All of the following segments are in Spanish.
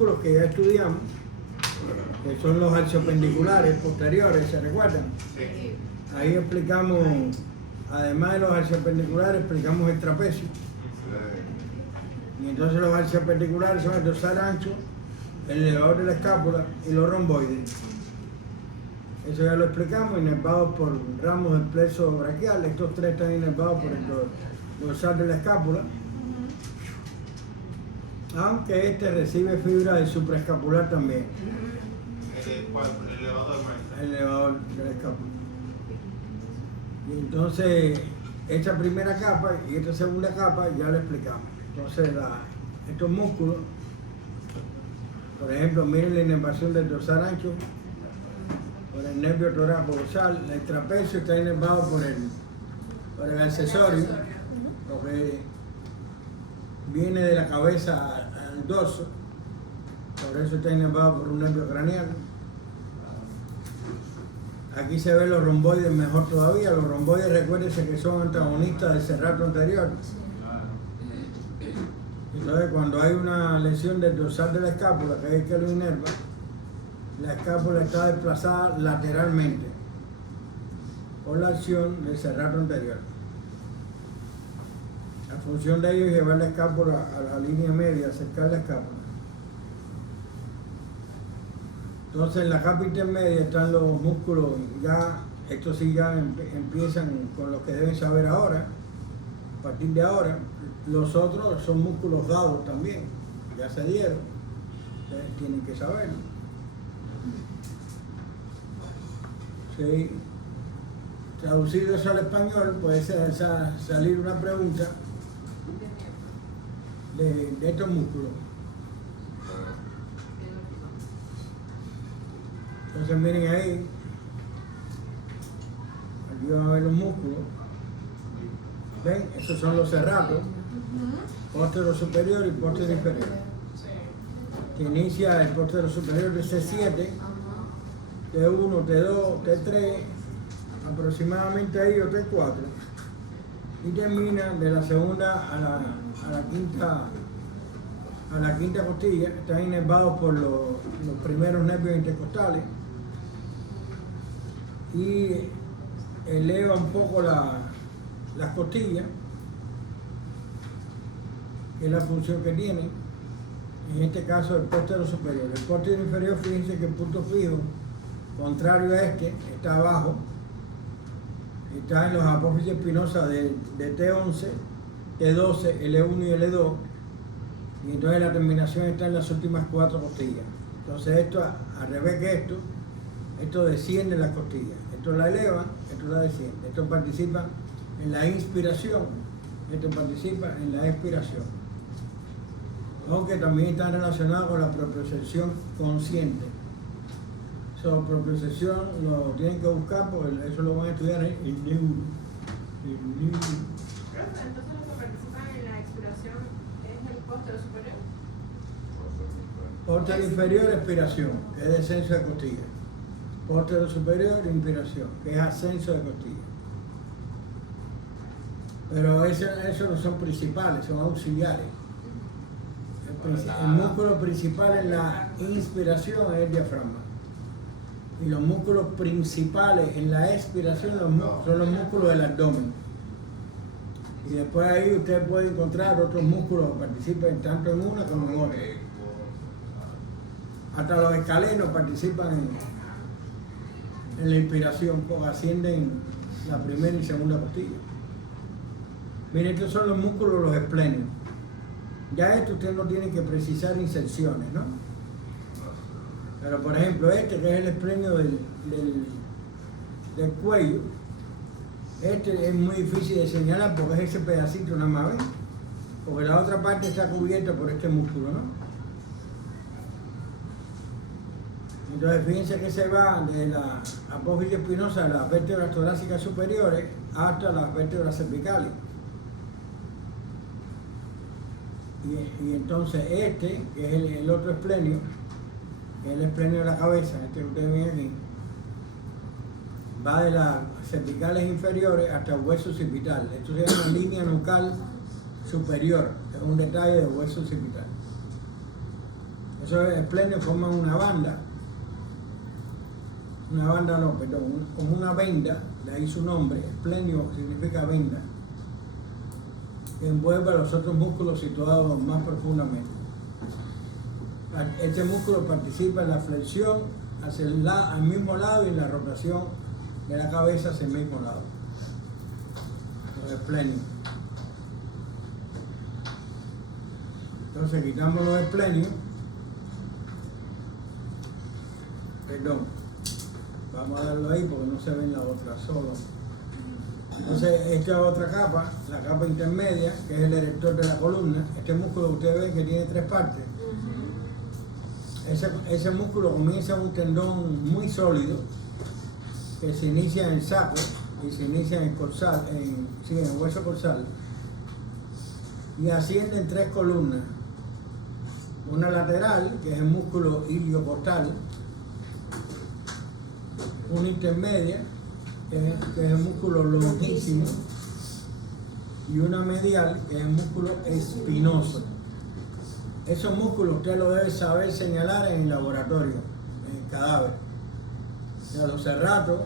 músculos que ya estudiamos, que son los arciopendiculares posteriores, ¿se recuerdan? Sí. Ahí explicamos, además de los arciopendiculares, explicamos el trapecio. Y entonces los arciopendiculares son el dorsal ancho, el elevador de la escápula y los romboides. Eso ya lo explicamos, inervados por ramos del plexo braquial. Estos tres están inervados por el dorsal de la escápula. Aunque este recibe fibra del supraescapular también. El elevador, maestro. El elevador de la escápula. Y entonces, esta primera capa y esta segunda capa ya lo explicamos. Entonces, estos músculos, por ejemplo, miren la inervación del dorsal ancho por el nervio torácico-dorsal. El trapecio está inervado por el accesorio, porque viene de la cabeza al dorso, por eso está inervado por un nervio craneal. Aquí se ven los romboides mejor todavía. Los romboides, recuérdense que son antagonistas del serrato anterior. Entonces, cuando hay una lesión del dorsal de la escápula, que es que lo inerva, la escápula está desplazada lateralmente por la acción del serrato anterior. La función de ello es llevar la escápula a la línea media, acercar la escápula. Entonces, en la capa intermedia están los músculos, ya, estos sí ya empiezan con los que deben saber ahora, a partir de ahora. Los otros son músculos dados también, ya se dieron, ustedes tienen que saberlo. Sí. Traducido eso al español, puede salir una pregunta de estos músculos. Entonces miren ahí, aquí van a ver los músculos. ¿Ven? Esos son los serratos, póstero superior y póstero inferior. Que inicia el póstero superior de C7, T1, T2, T3, aproximadamente ahí, o T4. Y termina de la segunda a la quinta costilla. Están inervados por los primeros nervios intercostales y eleva un poco las costillas, que es la función que tiene. En este caso el póstero superior. El póstero inferior, fíjense que el punto fijo, contrario a este, está abajo. Está en los apófisis espinosas de T11, T12, L1 y L2. Y entonces la terminación está en las últimas 4 costillas. Entonces esto, al revés que esto desciende en las costillas. Esto la eleva, esto la desciende. Esto participa en la inspiración, esto participa en la expiración. Aunque también están relacionados con la propiocepción consciente. Esa propiocepción lo tienen que buscar, porque eso lo van a estudiar en neuro. Entonces lo que participa en la expiración es el póstero superior. Póstero inferior, expiración, que es descenso de costilla. Póstero superior, inspiración, que es ascenso de costilla. Pero esos no son principales, son auxiliares. El músculo principal en la inspiración es el diafragma. Y los músculos principales en la expiración son los músculos del abdomen. Y después ahí usted puede encontrar otros músculos que participan tanto en una como en otra. Hasta los escalenos participan en la inspiración, porque ascienden la primera y segunda costilla. Miren, estos son los músculos, los esplenios. Ya esto usted no tiene que precisar inserciones, ¿no? Pero por ejemplo este, que es el esplenio del cuello, este es muy difícil de señalar porque es ese pedacito nada más, ¿ven? Porque la otra parte está cubierta por este músculo, ¿no? Entonces fíjense que se va desde la apófisis espinosa de las vértebras torácicas superiores hasta las vértebras cervicales. Y entonces este, que es el otro esplenio, que es el esplenio de la cabeza, este que ustedes ven aquí, va de las cervicales inferiores hasta el hueso occipital. Esto se llama línea nucal superior, es un detalle del hueso occipital. Esos esplenios forman una banda, como una venda, de ahí su nombre, esplenio significa venda, que envuelve a los otros músculos situados más profundamente. Este músculo participa en la flexión hacia al mismo lado y en la rotación de la cabeza hacia el mismo lado. Los esplenios. Entonces quitamos los esplenios. Perdón. Vamos a darlo ahí porque no se ven la otra solo. Entonces esta otra capa, la capa intermedia, que es el erector de la columna. Este músculo que ustedes ven que tiene 3 partes. Ese músculo comienza en un tendón muy sólido que se inicia en el saco y se inicia en el corsal, en el hueso corsal, y asciende en 3 columnas. Una lateral, que es el músculo iliocostal, una intermedia, que es el músculo longuísimo, y una medial, que es el músculo espinoso. Esos músculos usted lo debe saber señalar en el laboratorio, en el cadáver. O sea, los serratos,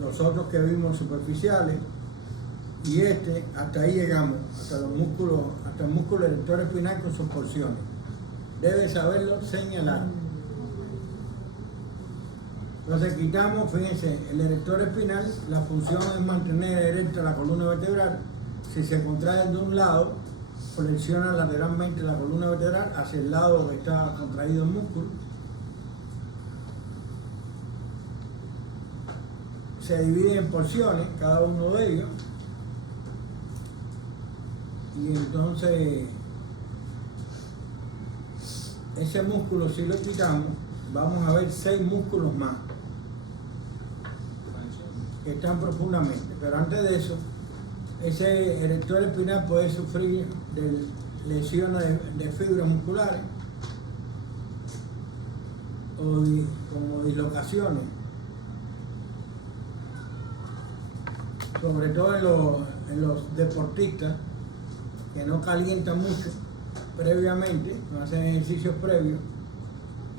los otros que vimos superficiales, y hasta ahí llegamos, hasta el músculo erector espinal con sus porciones. Debe saberlo señalar. Entonces quitamos, fíjense, el erector espinal, la función es mantener erecta la columna vertebral. Si se contrae de un lado, flexiona lateralmente la columna vertebral hacia el lado que está contraído el músculo. Se divide en porciones, cada uno de ellos. Y entonces, ese músculo, si lo quitamos, vamos a ver 6 músculos más que están profundamente. Pero antes de eso, ese erector espinal puede sufrir de lesiones de fibras musculares o como dislocaciones, sobre todo en los deportistas que no calientan mucho previamente, no hacen ejercicios previos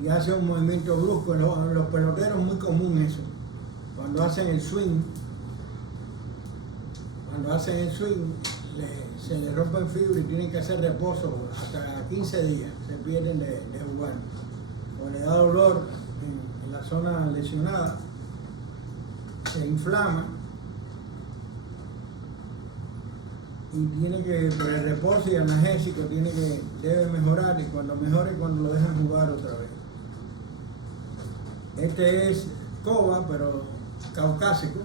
y hacen un movimiento brusco. En los peloteros es muy común eso, cuando hacen el swing. Cuando hacen el swing, se les rompen fibras y tienen que hacer reposo hasta 15 días, se pierden de jugar. O le da dolor en la zona lesionada, se inflama y tiene que, por el reposo y el analgésico, debe mejorar, y cuando mejore, cuando lo dejan jugar otra vez. Este es coba, pero caucásico,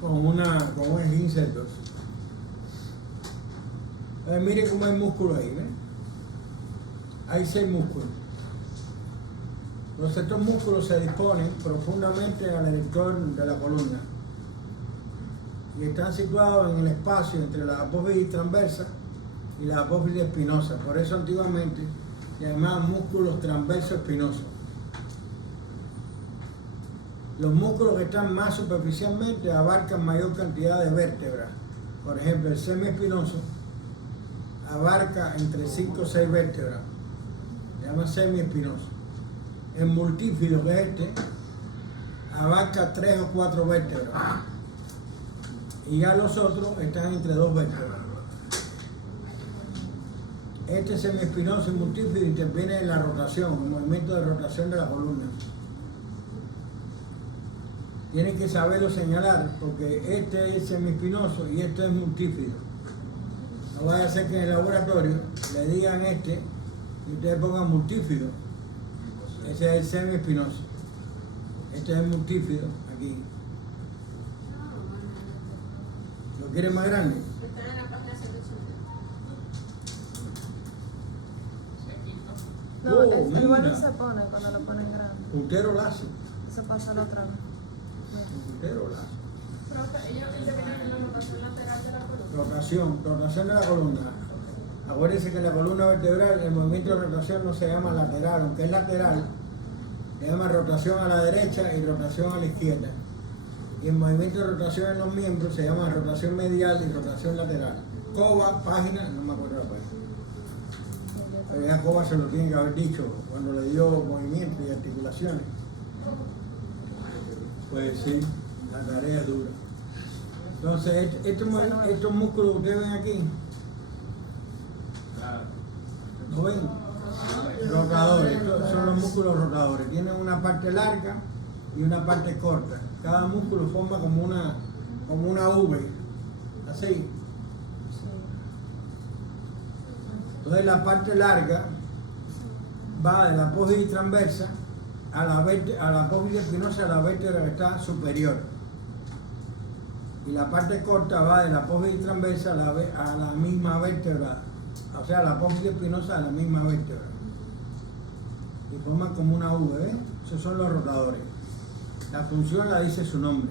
con un esguince del dorso. Mire cómo hay músculo ahí, ¿ven? Hay 6 músculos. Entonces estos músculos se disponen profundamente al erector de la columna y están situados en el espacio entre la apófisis transversa y la apófisis espinosa. Por eso antiguamente se llamaban músculos transversos espinosos. Los músculos que están más superficialmente abarcan mayor cantidad de vértebras. Por ejemplo, el semiespinoso abarca entre 5 o 6 vértebras. Se llama semiespinoso. El multífido, que es abarca 3 o 4 vértebras. Y ya los otros están entre 2 vértebras. Este semiespinoso y multífido interviene en la rotación, el movimiento de rotación de la columna. Tienen que saberlo señalar, porque este es semiespinoso y este es multífido. No vaya a ser que en el laboratorio le digan y ustedes pongan multífido. Ese es el semiespinoso. Este es el multífido, aquí. ¿Lo quieren más grande? Está en la página 180. No, igual mira. no se pone cuando lo ponen grande. Puntero lazo. Se pasa la otra vez. Puntero lazo. Profe, ellos intervienen en la rotación lateral de la columna. Rotación de la columna. Acuérdense que la columna vertebral, el movimiento de rotación no se llama lateral, aunque es lateral, se llama rotación a la derecha y rotación a la izquierda. Y el movimiento de rotación en los miembros se llama rotación medial y rotación lateral. Coba, página, no me acuerdo la página. Jacoba se lo tiene que haber dicho cuando le dio movimiento y articulaciones. Pues sí, la tarea es dura. Entonces, estos músculos que ustedes ven aquí, ¿no ven? Rotadores, estos son los músculos rotadores. Tienen una parte larga y una parte corta. Cada músculo forma como una V, así. Sí. Entonces la parte larga va de la apófisis transversa a la apófisis espinosa, a la vértebra que está superior. Y la parte corta va de la apófisis transversa a la misma vértebra, o sea, la apófisis espinosa a la misma vértebra. Y forman como una V, ¿ves? Esos son los rotadores. La función la dice su nombre.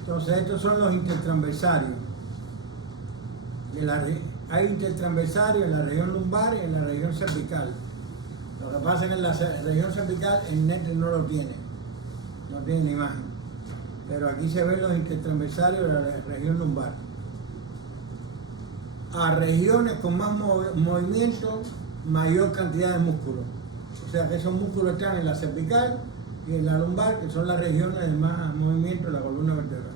Entonces estos son los intertransversarios. Hay intertransversarios en la región lumbar y en la región cervical. Lo que pasa es que en la región cervical el NET no lo tiene, no tiene la imagen. Pero aquí se ven los intertransversarios de la región lumbar. A regiones con más movimiento, mayor cantidad de músculos. O sea que esos músculos están en la cervical y en la lumbar, que son las regiones de más movimiento de la columna vertebral.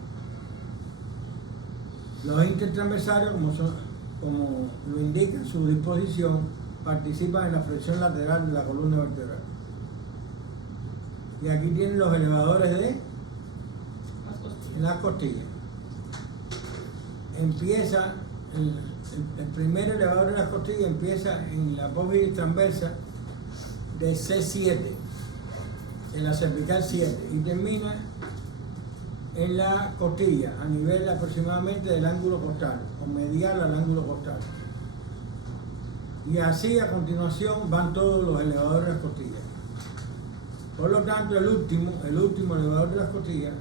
Los intertransversarios, como lo indica en su disposición, participan en la flexión lateral de la columna vertebral. Y aquí tienen los elevadores de las costillas. Empieza, el primer elevador de las costillas empieza en la apófisis transversa de C7, en la cervical 7, y termina en la costilla, a nivel aproximadamente del ángulo costal, o medial al ángulo costal. Y así a continuación van todos los elevadores de las costillas. Por lo tanto, el último elevador de las costillas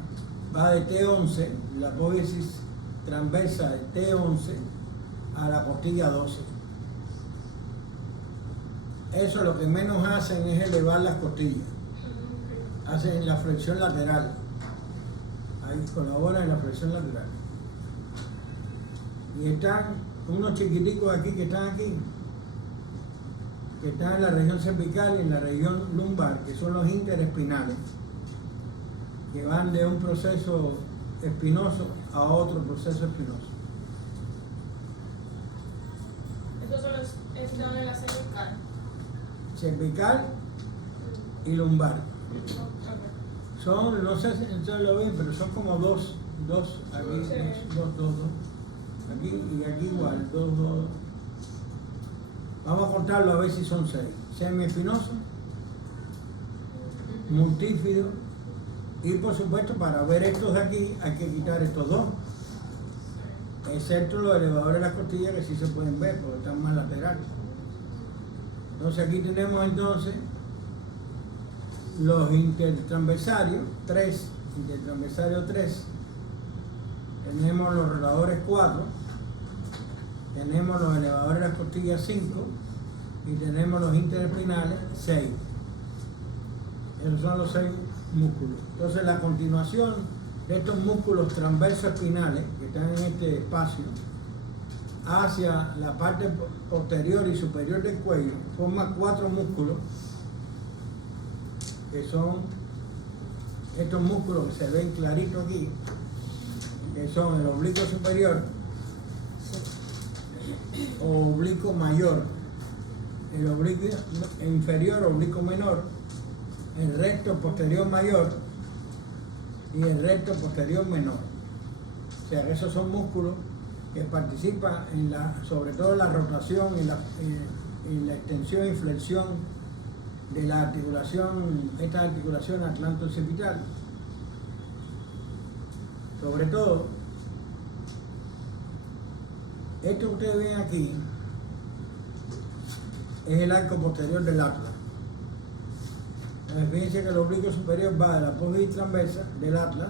va de T11, la apófisis transversa de T11 a la costilla 12. Eso lo que menos hacen es elevar las costillas. Hacen la flexión lateral. Ahí colaboran en la flexión lateral. Y están unos chiquiticos aquí que están aquí, que están en la región cervical y en la región lumbar, que son los interespinales, que van de un proceso espinoso a otro proceso espinoso. Estos son los están en la cervical. Cervical y lumbar. Okay. Son, no sé si ustedes lo ven, pero son como dos aquí, Sí. dos. Aquí y aquí igual, dos. Vamos a contarlo a ver si son 6. Semiespinoso, multífido, y por supuesto para ver estos de aquí hay que quitar estos dos, excepto los elevadores de las costillas que sí se pueden ver porque están más laterales. Entonces aquí tenemos entonces los intertransversarios 3, intertransversario 3, tenemos los rotadores 4, tenemos los elevadores de las costillas 5 y tenemos los interespinales 6. Esos son los 6 músculos. Entonces la continuación de estos músculos transversoespinales que están en este espacio hacia la parte posterior y superior del cuello forma 4 músculos que son estos músculos que se ven clarito aquí, que son el oblicuo superior o oblicuo mayor, el oblicuo inferior, oblicuo menor, el recto posterior mayor y el recto posterior menor. O sea que esos son músculos que participan en sobre todo en la rotación y en la extensión y flexión de la articulación, esta articulación atlanto-occipital. Sobre todo, esto que ustedes ven aquí es el arco posterior del atlas. Fíjense que el oblicuo superior va de la apófisis transversa del atlas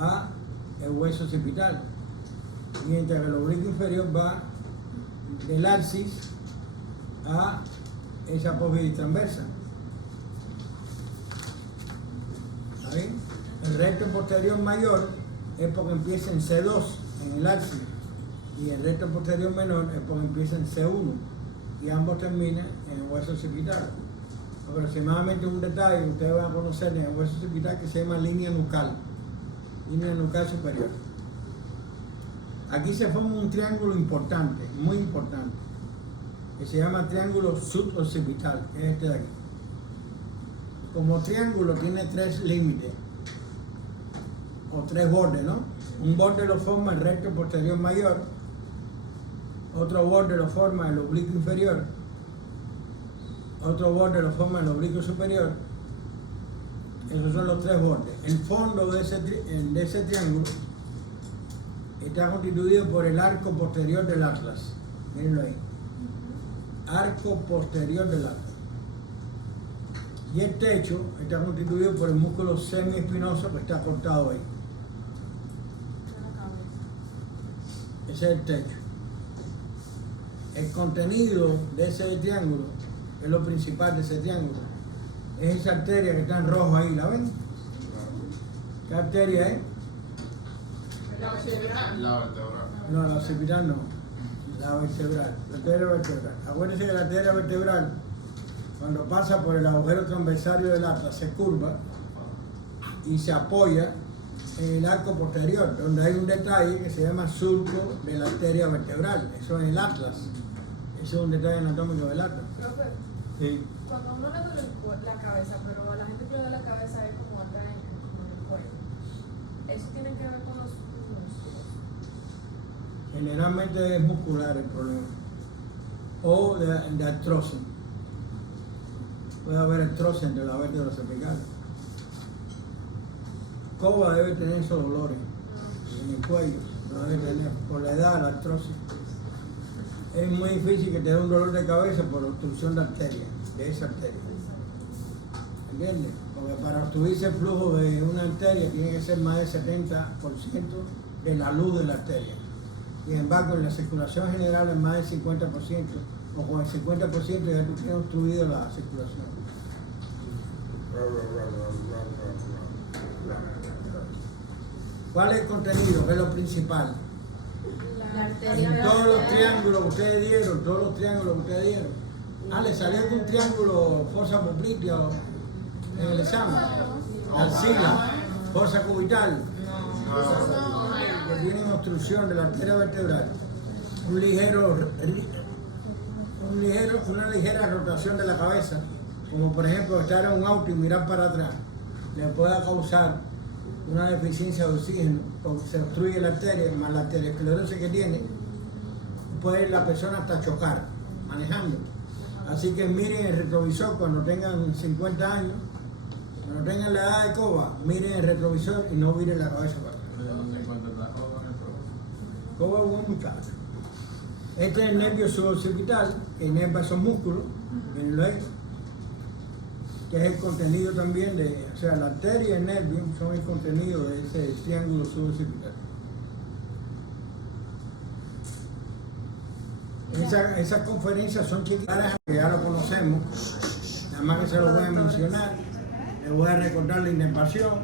a el hueso occipital, mientras que el oblicuo inferior va del axis a esa apófisis transversa. ¿Está bien? El recto posterior mayor es porque empieza en C2, en el axis, y el recto posterior menor es porque empieza en C1 y ambos terminan en el hueso occipital. Aproximadamente un detalle ustedes van a conocer en el hueso occipital que se llama línea nucal superior. Aquí se forma un triángulo importante, muy importante, que se llama triángulo suboccipital, que es este de aquí. Como triángulo tiene tres límites, o tres bordes, ¿no? Un borde lo forma el recto posterior mayor, otro borde lo forma el oblicuo inferior, otro borde lo forma el oblicuo superior. Esos son los tres bordes. El fondo de ese triángulo está constituido por el arco posterior del atlas. Mírenlo ahí. Arco posterior del atlas. Y el techo está constituido por el músculo semiespinoso que está cortado ahí. Ese es el techo. El contenido de ese triángulo, que es lo principal de ese triángulo, es esa arteria que está en rojo ahí, ¿la ven? ¿Qué arteria es? La vertebral. No, la occipital no. La vertebral. La arteria vertebral. Acuérdense que la arteria vertebral, cuando pasa por el agujero transversario del atlas, se curva y se apoya en el arco posterior, donde hay un detalle que se llama surco de la arteria vertebral. Eso es el atlas. Eso es un detalle anatómico del atlas. Profe, Sí. cuando a uno le duele la cabeza, pero a la gente que le duele la cabeza es como acá como en el cuello. ¿Eso tiene que ver con los músculos? Generalmente es muscular el problema. O de artrosis. Puede haber artrosis entre la vértebra cervical. Coba debe tener esos dolores en el cuello. Lo debe tener por la edad, la artrosis. Es muy difícil que te dé un dolor de cabeza por obstrucción de arteria, de esa arteria. ¿Entiendes? Porque para obstruirse el flujo de una arteria tiene que ser más del 70% de la luz de la arteria. Sin embargo, en la circulación general es más del 50%, o con el 50% ya tú tienes obstruido la circulación. ¿Cuál es el contenido? ¿Qué es lo principal? La arteria En todos los triángulos que ustedes dieron, le salió algún triángulo fosa poplitea en el examen. La axila, fosa cubital, que tienen obstrucción de la arteria vertebral. Una ligera rotación de la cabeza, como por ejemplo estar en un auto y mirar para atrás, le pueda causar una deficiencia de oxígeno, porque se obstruye la arteria, más la arteriosclerosis que tiene, puede la persona hasta chocar manejando. Así que miren el retrovisor cuando tengan 50 años, cuando tengan la edad de Coba, miren el retrovisor y no miren la cabeza para atrás. Coba es un buen muchacho. Este es el nervio suboccipital, que inerva esos músculos, mírenlo ahí, que es el contenido también de, o sea, la arteria y el nervio son el contenido de ese triángulo suboccipital. Esas conferencias son chiquitas, que ya lo conocemos, nada más que se lo voy a mencionar, les voy a recordar la inervación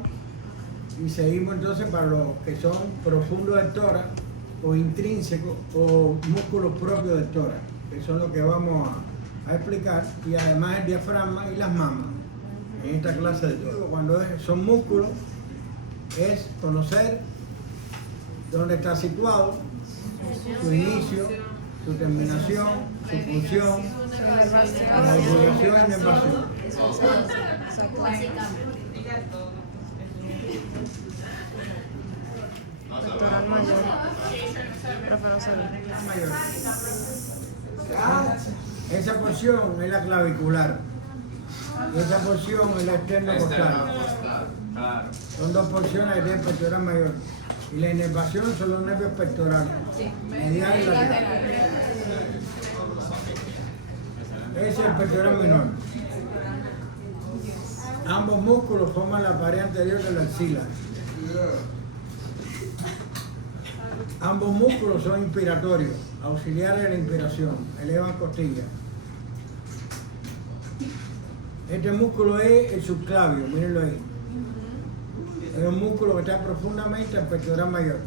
y seguimos entonces para los que son profundos del tórax o intrínsecos o músculos propios del tórax, que son los que vamos a explicar, y además el diafragma y las mamas en esta clase de todo. Cuando son músculos es conocer dónde está situado, su inicio, su terminación, su función, la divulgación y la invasión. Pectoral mayor. Profe, no se ve. Mayor. Esa porción es la clavicular. Esa porción es la externo-costal. Claro. Son dos porciones del pectoral mayor. Y la inervación son los nervios pectorales. Medial y lateral. Ese es el pectoral menor. Ambos músculos forman la pared anterior de la axila. Ambos músculos son inspiratorios, auxiliares de la inspiración, elevan costillas. Este músculo es el subclavio, mírenlo ahí. Es un músculo que está profundamente en el pectoral mayor.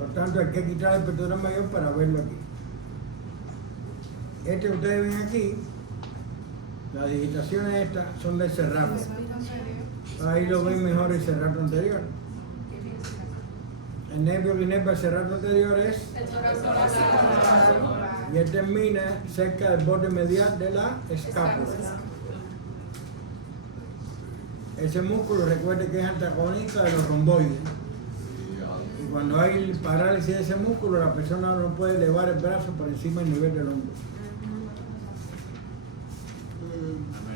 Por tanto, hay que quitar el pectoral mayor para verlo aquí. Este que ustedes ven aquí, las digitaciones estas son del cerrato. Ahí lo ven mejor el cerrato anterior. El nervio que inerva el cerrato anterior es y él termina cerca del borde medial de la escápula. Ese músculo, recuerde que es antagonista de los romboides. Y cuando hay parálisis de ese músculo, la persona no puede elevar el brazo por encima del nivel del hombro.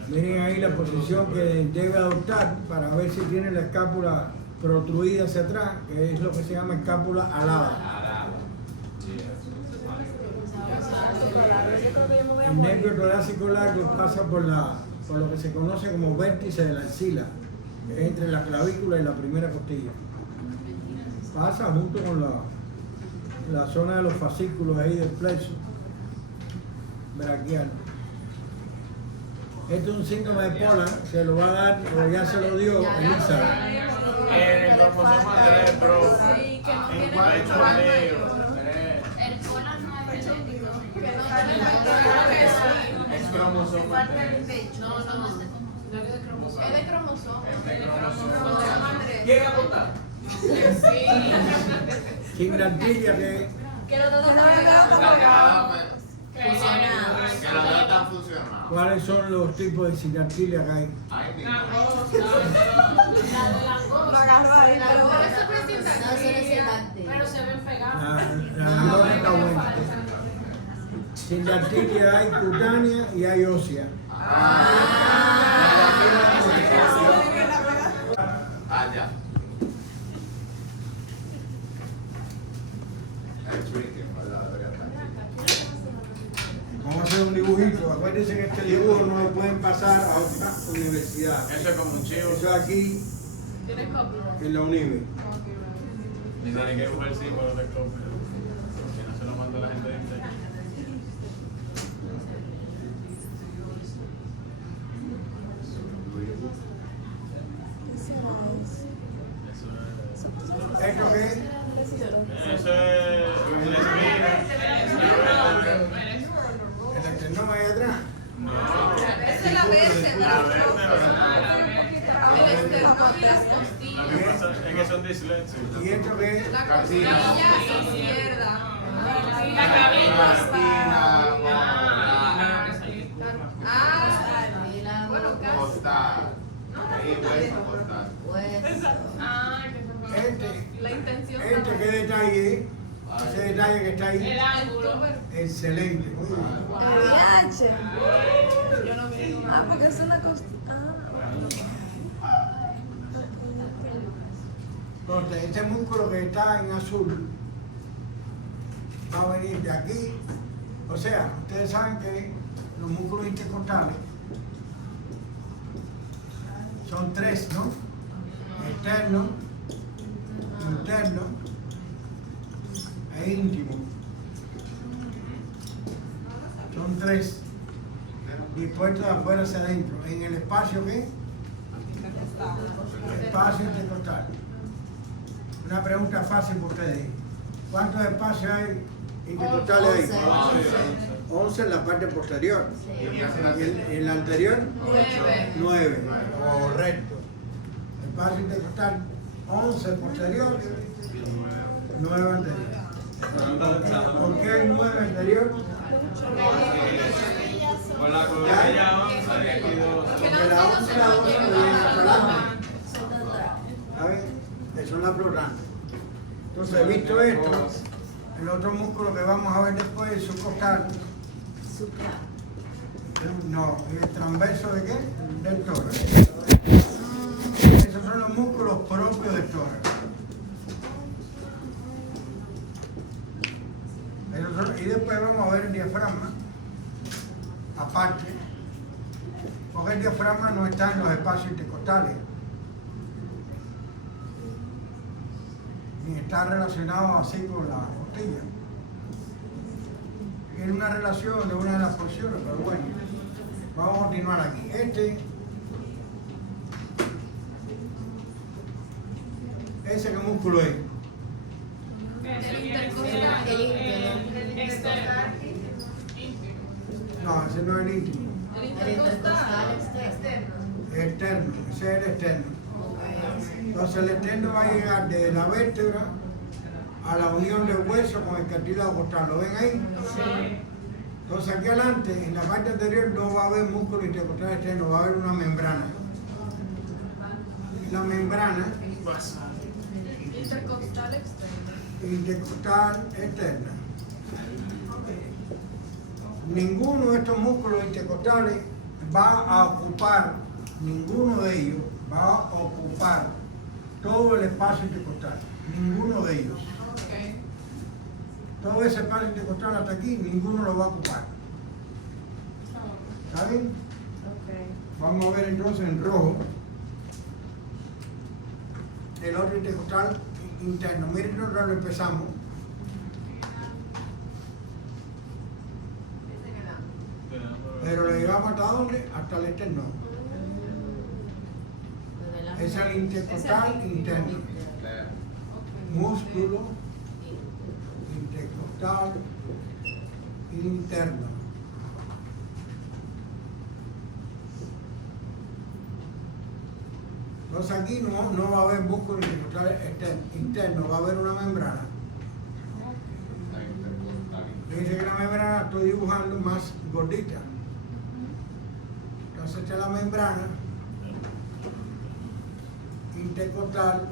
Miren ahí la posición que debe adoptar para ver si tiene la escápula protruida hacia atrás, que es lo que se llama escápula alada. El nervio torácico largo pasa por lo que se conoce como vértice de la axila, que es entre la clavícula y la primera costilla. Pasa junto con la zona de los fascículos ahí del plexo braquial. Este es un síndrome de Poland, se lo va a dar, o ya se lo dio Elizabeth. En el cromosoma 3, bro. Sí, que no tiene Macho cuatro. negro. El polar no es genético. Que no tiene Es cromosoma Parte del 3. pecho. No, es de cromosoma. Es de cromosoma. Es de cromosoma. Cromosoma 3. ¿Quién apunta? Sí. Gimnastilla que Que los dos Que los dos están funcionando. ¿cuáles son los tipos de sinartilia que hay? Ahí mismo. Lo agarró ahí, pero Pero se ven pegados. La langona está buena. Sinartilia hay cutánea y hay ósea. Ah, ya. Vamos a hacer un dibujito. Acuérdense que este dibujo no lo pueden pasar a otra universidad. Eso es como un chivo. Eso aquí Tiene copyright. en la UNIBE. Ni tiene que buscar el símbolo de copia. Que no se lo manda la gente de internet. ¿Esto qué es? Eso es una espina. El esternoma ahí atrás. Esa es la vértebra. La vértebra. El esternón y las Lo costillas. que pasa es que son disléxicos. ¿Y esto qué es? La costilla izquierda. Bueno, casi. Costal. No, Ahí hueso costal. Este, La intención ¿qué detalle es? Ese detalle que está ahí. ángulo. Excelente. Muy bien. VIH. Ah, porque es una cosa. Entonces, este músculo que está en azul va a venir de aquí. O sea, ustedes saben que los músculos intercostales son tres, ¿no? Externo, interno e íntimo. Son tres. Dispuestos de afuera hacia adentro. En el espacio, ¿qué? Espacio intercostal. Una pregunta fácil para ustedes. ¿Cuántos espacios hay intercostales ahí? 11 en la parte posterior. ¿Y en la anterior? 9. Correcto. Espacio intercostal 11 posterior, 9 anterior. ¿Por qué el 9 anterior? Con la costilla 11 y aquí 12. Porque la 11 y la 12 no vienen hasta adelante. ¿Sabes? Eso es la flotante. Entonces, visto esto, el otro músculo que vamos a ver después es el subcostal. No, ¿el transverso de qué? Del tórax. Esos son los músculos propios del tórax. Y después vamos a ver el diafragma, aparte, porque el diafragma no está en los espacios intercostales, ni está relacionado así con la costilla. Tiene una relación de una de las porciones, pero bueno, vamos a continuar aquí. ¿Ese qué músculo es? El intercostal. El intercostal. No, ese no es el íntimo. El intercostal Externo. Externo, ese es el externo. Entonces el externo va a llegar desde la vértebra a la unión del hueso con el cartílago costal. ¿Lo ven ahí? Entonces aquí adelante, en la parte anterior, no va a haber músculo intercostal externo, va a haber una membrana. La membrana intercostal externo. intercostal externa. Ninguno de estos músculos intercostales va a ocupar, ninguno de ellos va a ocupar todo el espacio intercostal. Ninguno de ellos. Todo ese espacio intercostal hasta aquí, ninguno lo va a ocupar. ¿Está bien? Vamos a ver entonces en rojo el otro intercostal interno. Miren, nosotros lo empezamos. Pero lo llevamos hasta dónde? Hasta el externo. Es el intercostal interno. Músculo intercostal interno. Entonces aquí no va a haber músculo intercostal interno, va a haber una membrana. Dice que la membrana estoy dibujando más gordita. Entonces esta es la membrana intercostal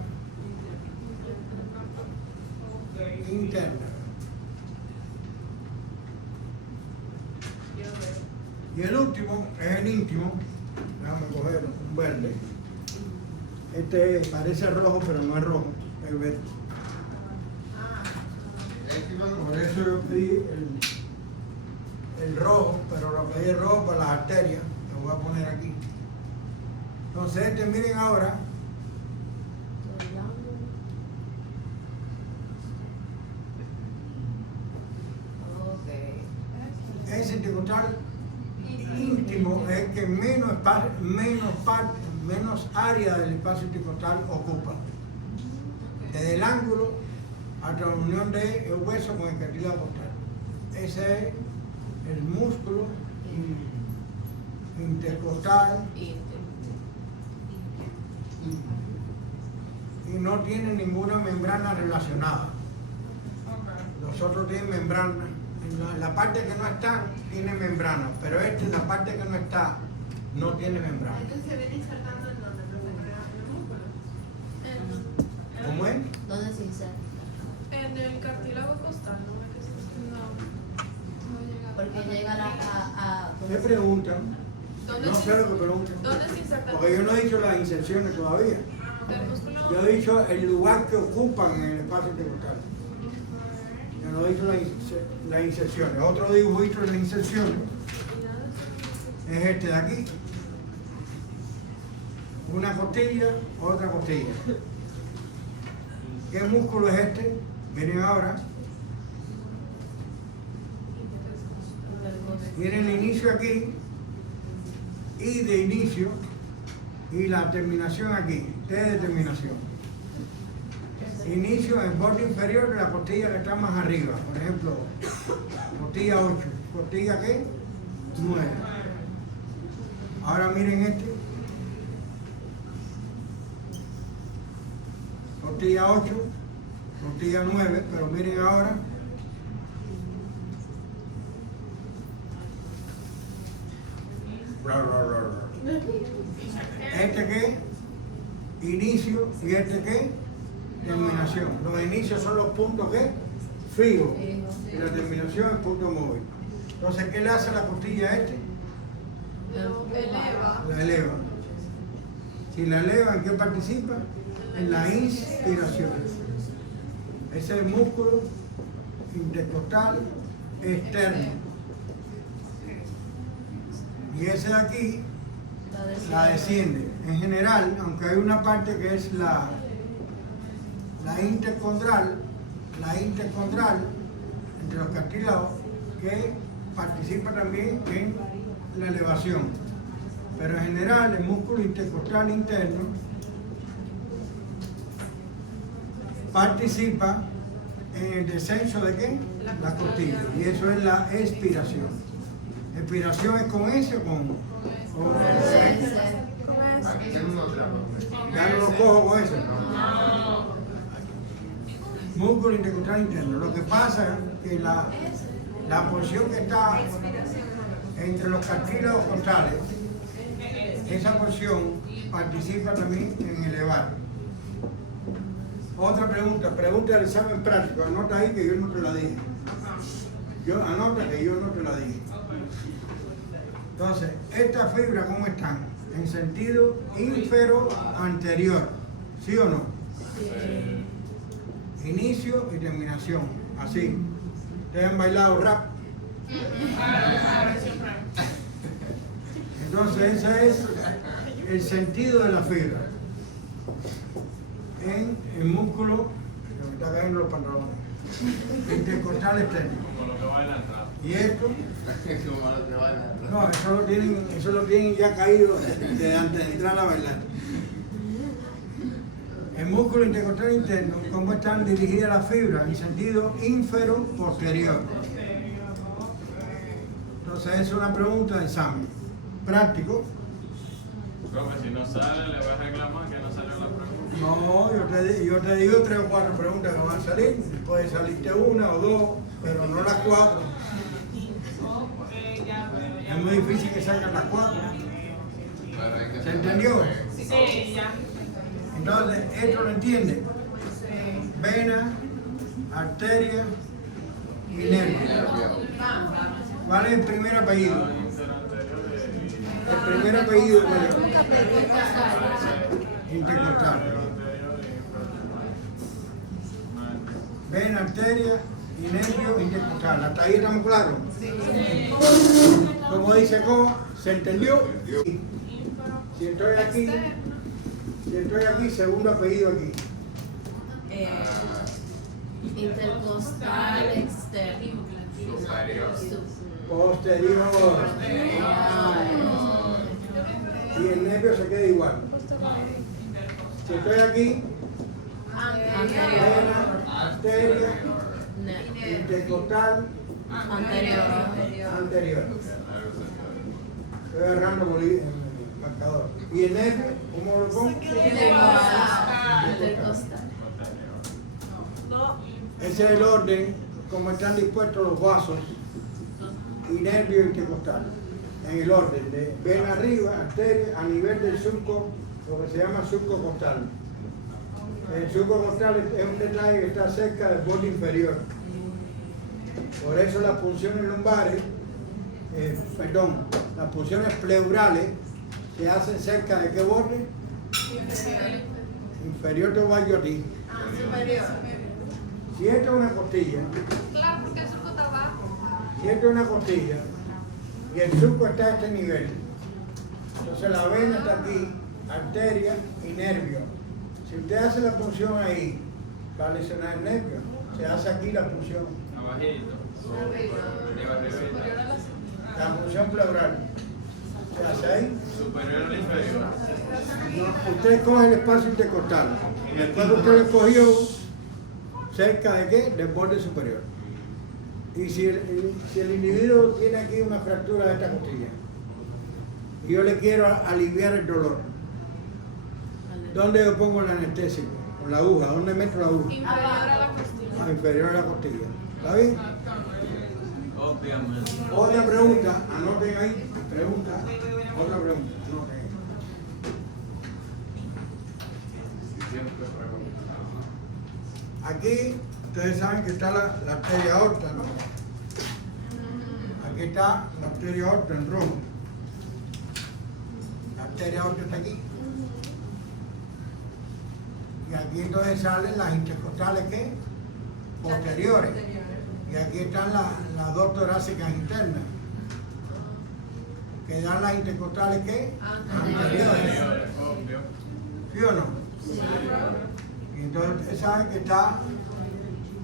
interna. Y el último es el íntimo. Vamos a coger un verde. Este parece rojo, pero no es rojo, es verde. Por eso yo pedí el rojo, pero lo pedí el rojo para las arterias. Lo voy a poner aquí. Entonces este, miren ahora. Ese intercostal íntimo es el que menos área del espacio intercostal ocupa. Desde el ángulo hasta la unión del hueso con el cartílago costal. Ese es el músculo intercostal y no tiene ninguna membrana relacionada. Los otros tienen membrana. La parte que no está tiene membrana, pero esta, la parte que no está, no tiene membrana. Entonces se viene insertando en donde, profe, en el músculo. ¿Cómo es? ¿Dónde se inserta? En el cartílago costal, ¿no? No llega. Porque llega a ¿Qué preguntan? ¿Dónde No se- sé lo que preguntan. ¿Dónde se inserta? Porque yo no he dicho las inserciones todavía. Del músculo. Yo he dicho el lugar que ocupan en el espacio intercostal. Yo no he dicho las inserciones. Otro dibujito de las inserciones es este de aquí. Una costilla, otra costilla. ¿Qué músculo es este? Miren ahora. Miren el inicio aquí y de inicio y la terminación aquí, T de terminación. Inicio en el borde inferior de la costilla que está más arriba, por ejemplo, costilla 8, costilla ¿qué? 9. Ahora miren este, costilla 8, costilla 9, pero miren ahora. Este qué, inicio, y este qué, terminación. Los inicios son los puntos qué, fijos, y la terminación es punto móvil. Entonces, ¿qué le hace a la costilla a este? Lo eleva. La eleva. Si la eleva, ¿en qué participa? En la inspiración. Ese es el músculo intercostal externo. Y ese de aquí la desciende. En general, aunque hay una parte que es la intercondral entre los cartílagos, que participa también en la elevación. Pero en general, el músculo intercostal interno participa en el descenso de qué? La costilla. Y eso es la expiración. ¿Expiración es con S o con S? Ya no lo cojo con eso. Músculo intercostal interno. Lo que pasa es que la porción que está entre los cartílagos costales, esa porción participa también en elevar. Otra pregunta del examen práctico. Anota ahí que yo no te la dije. Anota que yo no te la dije. Entonces, estas fibras, ¿cómo están? En sentido ínfero anterior. ¿Sí o no? Sí. Inicio y terminación. Así. ¿Ustedes han bailado rap? Entonces, ese es el sentido de la fibra. En el músculo, que me está cayendo los pantalones, intercostal externo. Como lo que va en la entrada. Y esto, Como lo que van a... no, eso lo tienen ya caído de antes de entrar a bailar. El músculo intercostal interno, ¿cómo están dirigidas las fibras? En sentido ínfero posterior. Entonces, es una pregunta de examen práctico. Profe, si no sale, le vas a reclamar que no salió la pregunta. No, yo te digo 3 o 4 preguntas que van a salir. Puede salirte 1 o 2, pero no las 4. Es muy difícil que salgan las 4. ¿Se entendió? Sí, ya. Entonces, esto lo entiende. Vena, arteria y nervio. ¿Cuál es el primer apellido? El primer apellido intercostal. Vena, arteria y nervio intercostal. ¿Hasta ahí estamos claros? Como dice Coba, ¿se entendió? Si estoy aquí, segundo apellido aquí. Intercostal externo. Posterior. Y el nervio se queda igual. Si estoy aquí, vena, arteria, intercostal, anterior. Estoy agarrando el marcador. ¿Y el nervio? ¿Cómo lo pongo? Intercostal. Ese es el orden, como están dispuestos los vasos y nervio intercostal. En el orden de vena arriba, arteria, a nivel del surco, lo que se llama surco costal. El surco costal es un detalle que está cerca del borde inferior. Por eso las punciones lumbares, las punciones pleurales se hacen cerca de qué borde? Inferior de Guayotti. Si esto es una costilla, Claro, porque el surco está abajo. si esto es una costilla y el surco está a este nivel, entonces la vena está aquí, arteria y nervio. Si usted hace la punción ahí, va a lesionar el nervio. Se hace aquí la punción, Abajito. la punción pleural. Se hace ahí. Superior al inferior. Usted coge el espacio intercostal. Después usted lo escogió cerca de qué? Del borde superior. Y si el individuo tiene aquí una fractura de esta costilla y yo le quiero aliviar el dolor, ¿dónde yo pongo el anestésico? Con la aguja. ¿Dónde meto la aguja? Inferior a la costilla. Inferior a la costilla. ¿Está bien? Obviamente. Otra pregunta, anoten ahí. Pregunta. Otra pregunta, anoten ahí. Aquí ustedes saben que está la arteria aorta, ¿no? Aquí está la arteria aorta en rojo. La arteria aorta está aquí. Y aquí entonces salen las intercostales, ¿qué? Posteriores. Y aquí están las dos torácicas internas. Que dan las intercostales, ¿qué? Anteriores. Obvio. ¿Sí o no? Y entonces ustedes saben que está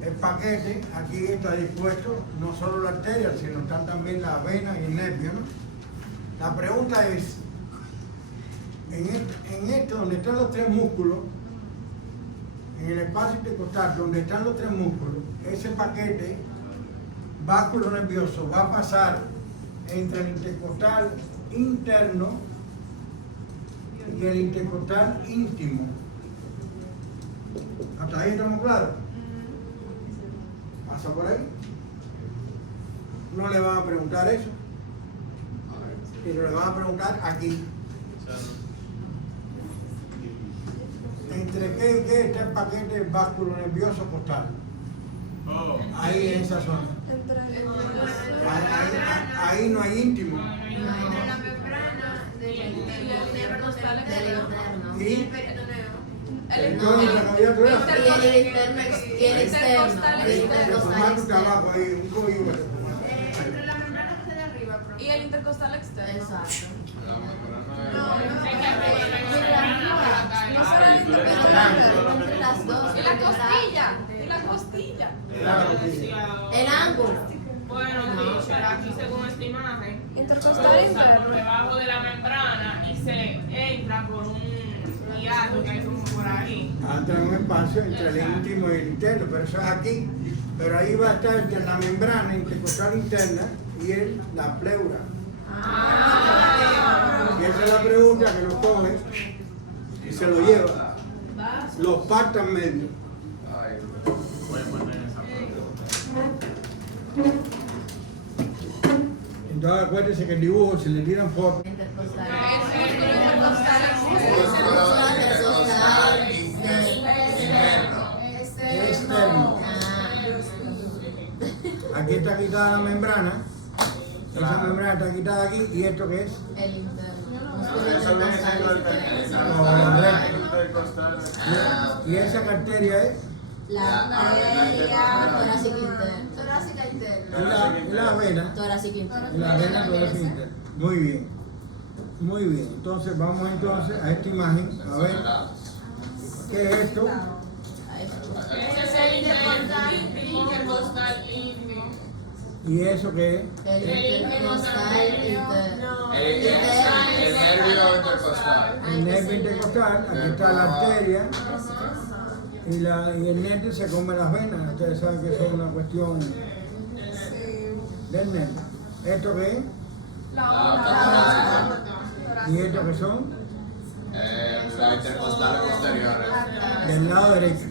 el paquete, aquí está dispuesto no solo la arteria, sino están también la vena y el nervio, ¿no? La pregunta es, en esto donde están los 3 músculos, en el espacio intercostal, donde están los tres músculos, ese paquete báculo nervioso va a pasar entre el intercostal interno y el intercostal íntimo. ¿Hasta ahí estamos claros? ¿Pasa por ahí? No le van a preguntar eso, pero le van a preguntar aquí. ¿Entre qué y qué está el paquete báculo nervioso costal? Oh. Ahí en esa zona. Ahí no hay íntimo. Entre la membrana del intercostal externo ¿Y? y el peritoneo. Entonces, la cavidad torácica. Y el interno y el externo. El Te intercostal fumaste un externo. tabaco ahí, un código que te fumaste. Entre la membrana que está de arriba, profe. Y el intercostal externo. Exacto. No será el Pero intercostal. entre las dos. Y la costilla. Y la costilla. El ángulo. Bueno, teacher, aquí según esta imagen, Intercostal pasa por interno. debajo de la membrana y se entra por un hiato que hay como por ahí. Entra en un espacio entre el íntimo y el interno, pero eso es aquí. Pero ahí va a estar entre la membrana intercostal interna y la pleura. Y esa es la pregunta que lo coge y se lo lleva. Los parta en medio. Voy a poner esa pregunta. Entonces acuérdense que el dibujo, si le tiran fotos, Intercostal. externo. Aquí está quitada la membrana. Esa membrana está quitada aquí. ¿Y esto qué es? El interno. Eso viene siendo el intercostal. Y esa arteria es La torácica interna. Torácica interna. la vena. Torácica interna. La vena torácica interna. Muy bien. Muy bien. Entonces vamos entonces a esta imagen. A ver. ¿Qué es esto? Ese es el intercostal íntimo. ¿Y eso qué es? El intercostal interno. El nervio intercostal. El nervio intercostal. Aquí está la arteria. Y el nervio se come las venas. Ustedes saben que eso es una cuestión del nervio. ¿Esto qué es? ¿Y esto qué son? La intercostal posterior. Del lado derecho.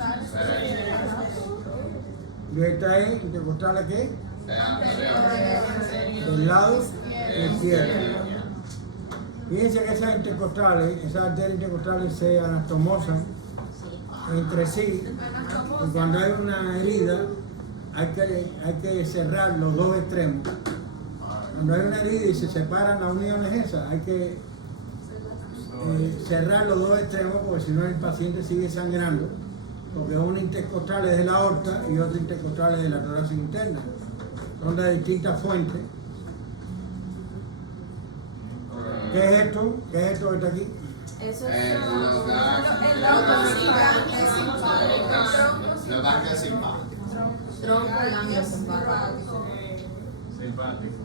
¿Y esta es intercostal qué? Del lado izquierdo. Fíjense que esas arterias intercostales se anastomosan entre sí, y cuando hay una herida hay que cerrar los dos extremos. Cuando hay una herida y se separan las uniones esas, hay que cerrar los dos extremos, porque si no el paciente sigue sangrando, porque una intercostal es de la aorta y otra intercostal es de la torácica interna. Son de distintas fuentes. ¿Qué es esto? ¿Qué es esto que está aquí? Eso El es Los ganglios simpáticos. Tronco y ganglio simpático. Simpático.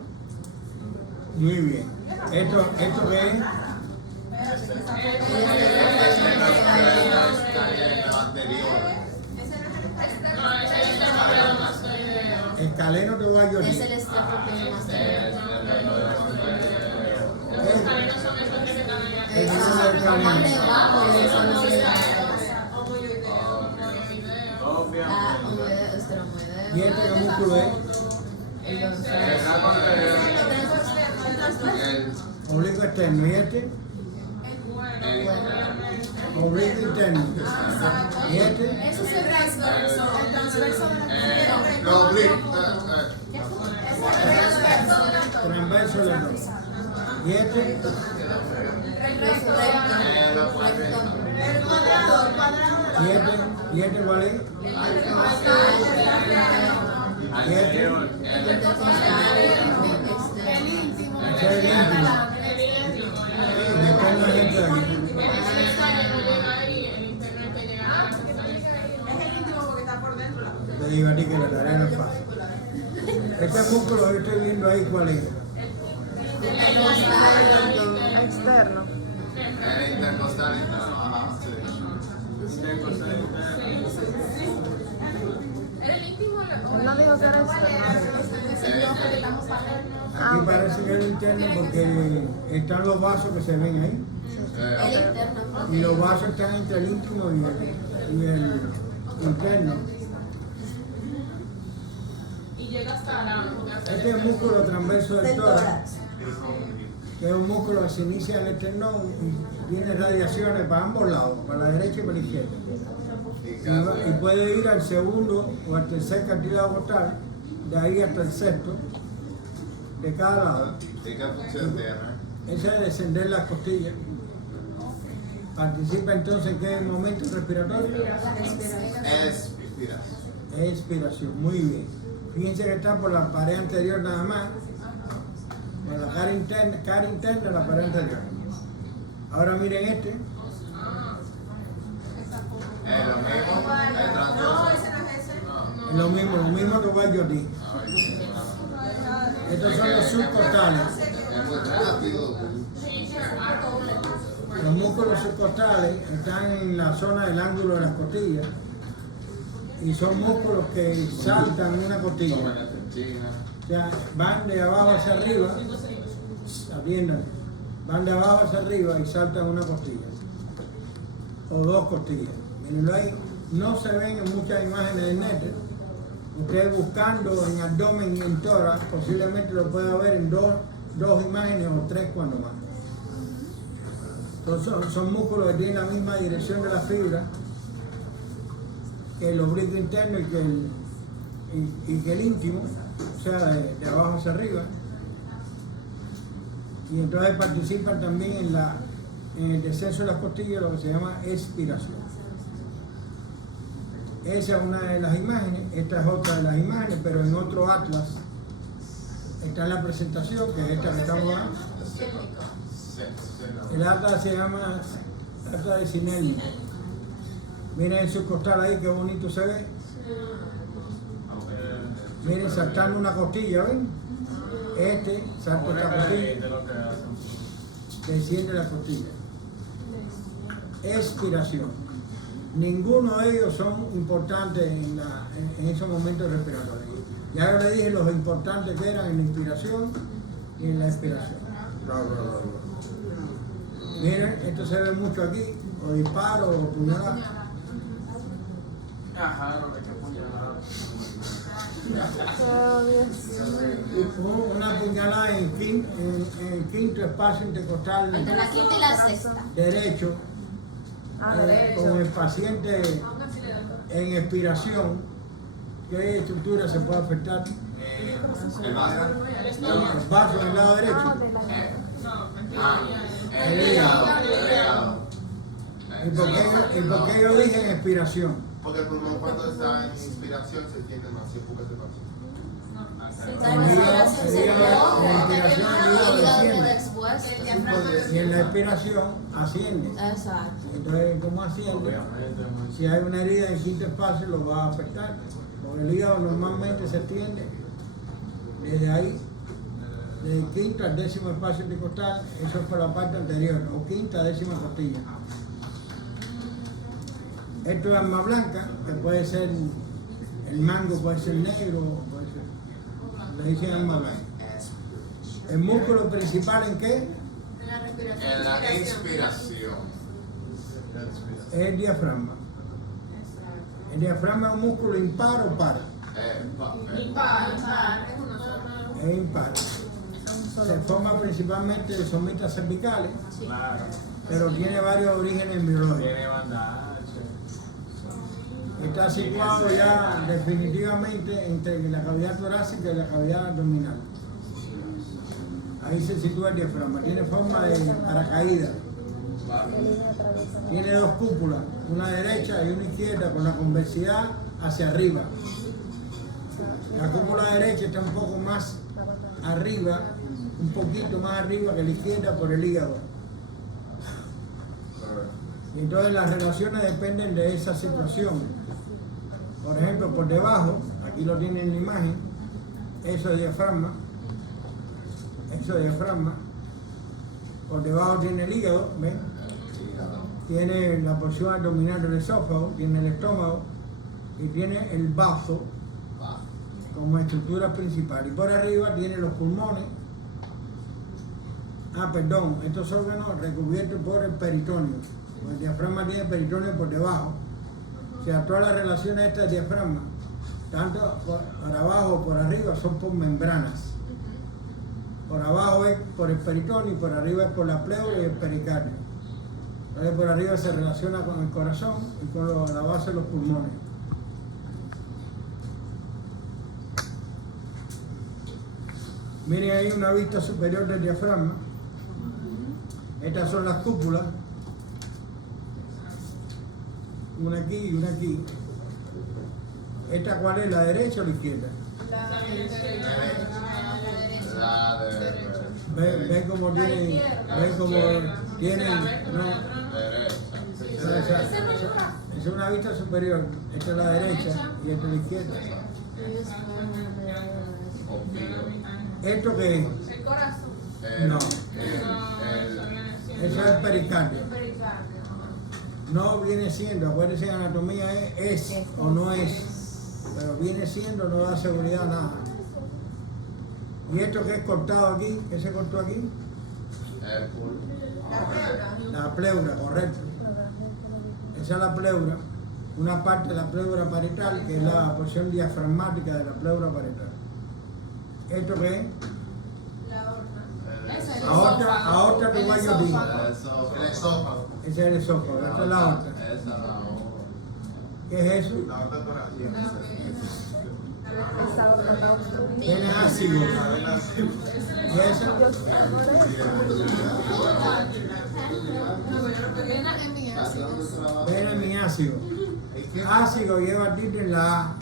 Muy bien. ¿Esto qué es? Escaleno te voy a ayudar. Es el estreptocomastoideo. Eso es el Están escaleno. debajo de eso, no sé. Obvio. La homoideo, esteromoideo. ¿Y este qué músculo es? El dorsal. El ramo anterior. Oblicuo externo. ¿Y este? Oblicuo interno. ¿Y este? Eso es el transverso. El transverso de la Los oblicuos. Transverso del dos. ¿Y este? ¿Y este cuál es? ¿Y este? Ese es el íntimo. El externo es este de aquí. Es el íntimo porque está por dentro. Te digo a ti que la tarea no es fácil. Este músculo que estoy viendo ahí, ¿cuál es? Externo. El intercostal interno. Ajá, sí. Intercostal ¿Era el íntimo o Él no dijo que era eso. Aquí parece que es el interno porque están los vasos que se ven ahí. El interno. Y los vasos están entre el íntimo y el interno. Y llega hasta la. Este es el músculo transverso del tórax, que es un músculo que se inicia en el esternón y tiene radiaciones para ambos lados, para la derecha y para la izquierda. Y puede ir al segundo o al tercer cartílago costal, de ahí hasta el sexto, de cada lado. ¿Y qué función tiene? Esa es descender las costillas. Participa entonces en qué momento respiratorio. Expiración. Expiración, muy bien. Fíjense que está por la pared anterior nada más, por la cara interna de la pared anterior. Ahora miren este. Lo mismo, el transverso. Es lo mismo que voy yo a ti. Estos son los subcostales. Es muy rápido. Los músculos subcostales están en la zona del ángulo de las costillas y son músculos que saltan una costilla. Como en la Argentina. O sea, van de abajo hacia arriba, atiendan, van de abajo hacia arriba y saltan una costilla. O dos costillas. Mírenlo ahí. No se ven en muchas imágenes de net. Ustedes buscando en abdomen y en tórax, posiblemente lo pueda ver en dos imágenes o tres cuando más. Entonces, son músculos que tienen la misma dirección de la fibra que el oblicuo interno y que el íntimo, o sea, de abajo hacia arriba. Y entonces participan también en el descenso de las costillas, lo que se llama expiración. Esa es una de las imágenes, esta es otra de las imágenes, pero en otro atlas está en la presentación, que es esta que estamos dando. El atlas se llama Atlas de Sinelli. Miren el subcostal ahí, qué bonito se ve. Miren, saltando una costilla, ¿ven? Este salta esta costilla, desciende la costilla. Expiración. Ninguno de ellos son importantes en esos momentos respiratorios. Ya yo le dije los importantes que eran en la inspiración y en la expiración. Miren, esto se ve mucho aquí, o disparo o puñalada. Ajá, no, hay que apuñalar. Oh, Dios. Una puñalada en el quinto espacio intercostal Entre la quinta y la sexta. derecho, Derecho. con el paciente en expiración. ¿Qué estructura se puede afectar? El vaso. El vaso del lado derecho. El hígado. El hígado. ¿Y por qué yo dije en expiración? Porque el pulmón cuando está en inspiración se tiende más y porque se pasa. La respiración se bloquea. el El hígado desciende. queda expuesto. Y en la expiración asciende. Exacto. Entonces, ¿cómo asciende? Obviamente, muy Si hay una herida en el quinto espacio, lo va a afectar. Porque el hígado normalmente se extiende desde ahí, desde el quinto al décimo espacio intercostal, eso es por la parte anterior, o quinta, décima costilla. Esto es alma blanca, que puede ser el mango, puede ser negro, puede ser, le dicen alma blanca. ¿El músculo principal en qué? En la inspiración. Es el diafragma. El diafragma es un músculo impar o par. Es impar. Se forma principalmente de somitas cervicales, claro. pero tiene varios orígenes biológicos. Tiene bandaje. Está situado ya definitivamente entre la cavidad torácica y la cavidad abdominal. Ahí se sitúa el diafragma. Tiene forma de paracaídas. Tiene dos cúpulas, una derecha y una izquierda con la convexidad hacia arriba. La cúpula derecha está un poco más arriba, un poquito más arriba que la izquierda por el hígado. Y entonces las relaciones dependen de esa situación. Por ejemplo, por debajo, aquí lo tienen en la imagen, eso es diafragma, por debajo tiene el hígado, ¿ven? tiene la porción abdominal del esófago, tiene el estómago y tiene el bazo como estructura principal. Y por arriba tiene los pulmones. Estos órganos recubiertos por el peritoneo. El diafragma tiene peritoneo por debajo. O sea, todas las relaciones estas del diafragma, tanto por abajo o por arriba, son por membranas. Por abajo es por el peritoneo y por arriba es por la pleura y el pericardio. Entonces por arriba se relaciona con el corazón y con la base de los pulmones. Miren ahí una vista superior del diafragma. Estas son las cúpulas. Una aquí y una aquí. ¿Esta cuál es? ¿La derecha o la izquierda? La derecha. Ve cómo tienen, esa es una vista superior. Esta es la derecha y esta es la izquierda. ¿Esto qué es? El corazón. No. Eso es pericardio. No viene siendo, acuérdense, anatomía es o no es, pero viene siendo, no da seguridad a nada. ¿Y esto que es cortado aquí? ¿Qué se cortó aquí? La pleura, correcto. Esa es la pleura, una parte de la pleura parietal, que es la porción diafragmática de la pleura parietal. ¿Esto qué es? Aorta tu cuello aquí. El esófago. Ese es el esófago, esta es la aorta. ¿Qué es eso? Pene ácido. ¿Y eso? Pene hemiácido. Ácido lleva tilde en la A.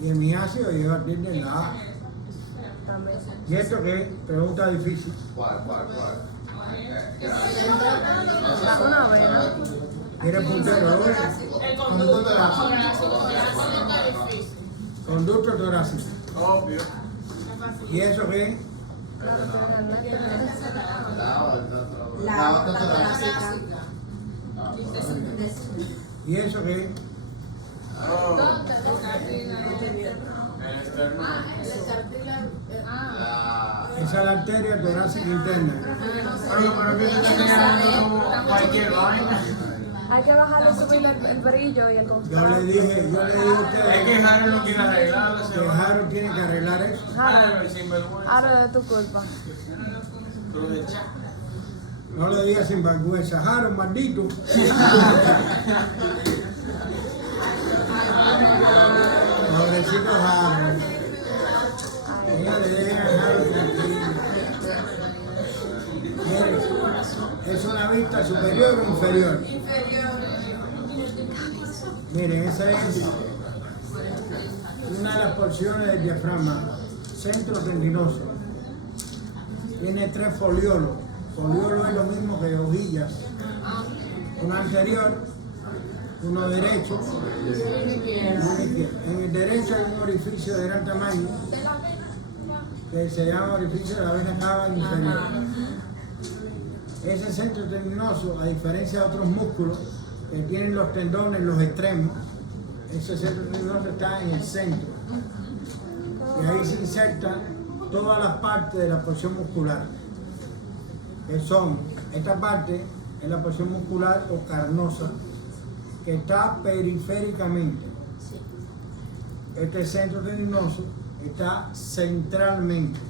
Y hemiácido lleva tilde en la A. ¿Y esto qué? Pregunta difícil. ¿Cuál? Una vena. ¿Quieres puntero ahora? El conducto torácico. Conducto torácico. Obvio. ¿Y eso qué? La aorta torácica. ¿Y eso qué? El externo. Esa es la arteria torácica interna. Pero que tú estás mirando cualquier vaina. Hay que bajarle, subirle el brillo y el Yo contraste. le dije a Es que ustedes Harold no quiere arreglarlo. que Harold tiene que arreglar eso. Harold, sinvergüenza. Ahora es tu culpa. Cruz de cha. No le digas sinvergüenza. Harold, maldito. Pobrecito Harold. Señores, dejen a Harold tranquilo. Miren, ¿es una vista superior o inferior? Miren, esa es una de las porciones del diafragma, centro tendinoso. Tiene 3 foliolos. Foliolo es lo mismo que hojillas. Uno anterior, uno derecho y uno izquierdo. En el derecho hay un orificio de gran tamaño que se llama orificio de la vena cava inferior. Ese centro tendinoso, a diferencia de otros músculos que tienen los tendones en los extremos, ese centro tendinoso está en el centro. Y ahí se insertan todas las partes de la porción muscular, que son, esta parte es la porción muscular o carnosa, que está periféricamente. Este centro tendinoso está centralmente.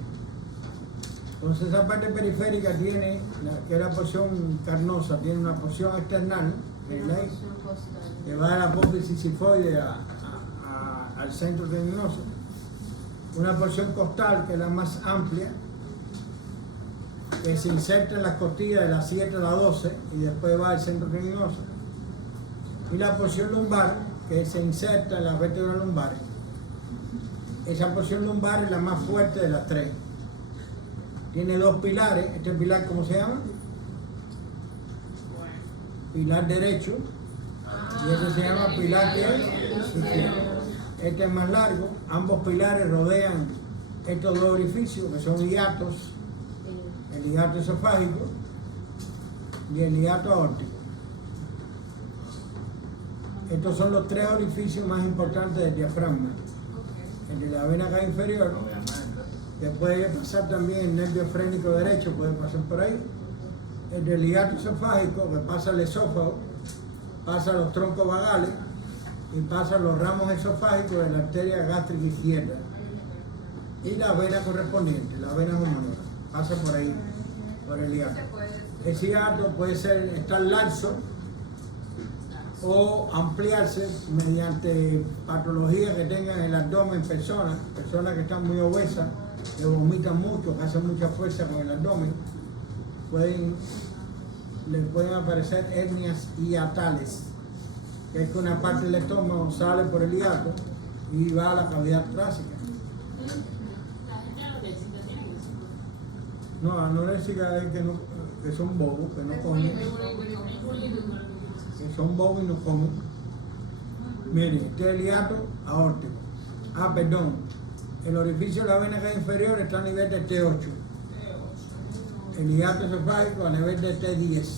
Entonces esa parte periférica tiene, que es la porción carnosa, tiene una porción external, que va de la apófisis sifoide al centro tendinoso. Una porción costal, que es la más amplia, que se inserta en las costillas de la 7 a la 12 y después va al centro tendinoso. Y la porción lumbar, que se inserta en las vértebras lumbares. Esa porción lumbar es la más fuerte de las 3. Tiene 2 pilares. Este pilar, ¿cómo se llama? Pilar derecho. Y este se llama pilar izquierdo. Este es más largo. Ambos pilares rodean estos 2 orificios, que son hiatos. El hiato esofágico y el hiato aórtico. Estos son los tres orificios más importantes del diafragma. El de la vena cava inferior, que puede pasar también el nervio frénico derecho, puede pasar por ahí. El del hiato esofágico, que pasa el esófago, pasa los troncos vagales y pasa los ramos esofágicos de la arteria gástrica izquierda. Y la vena correspondiente, la vena humana, pasa por ahí, por el hiato. Ese hiato puede estar laxo o ampliarse mediante patologías que tengan el abdomen, personas que están muy obesas, que vomitan mucho, que hacen mucha fuerza con el abdomen, le pueden aparecer hernias hiatales, que es que una parte del estómago sale por el hiato y va a la cavidad torácica. No, anoréxica es que son bobos, que no comen. Que son bobos y no comen. Miren, este es el hiato aórtico. Perdón. El orificio de la vena cava inferior está a nivel de T8. El hiato esofágico a nivel de T10.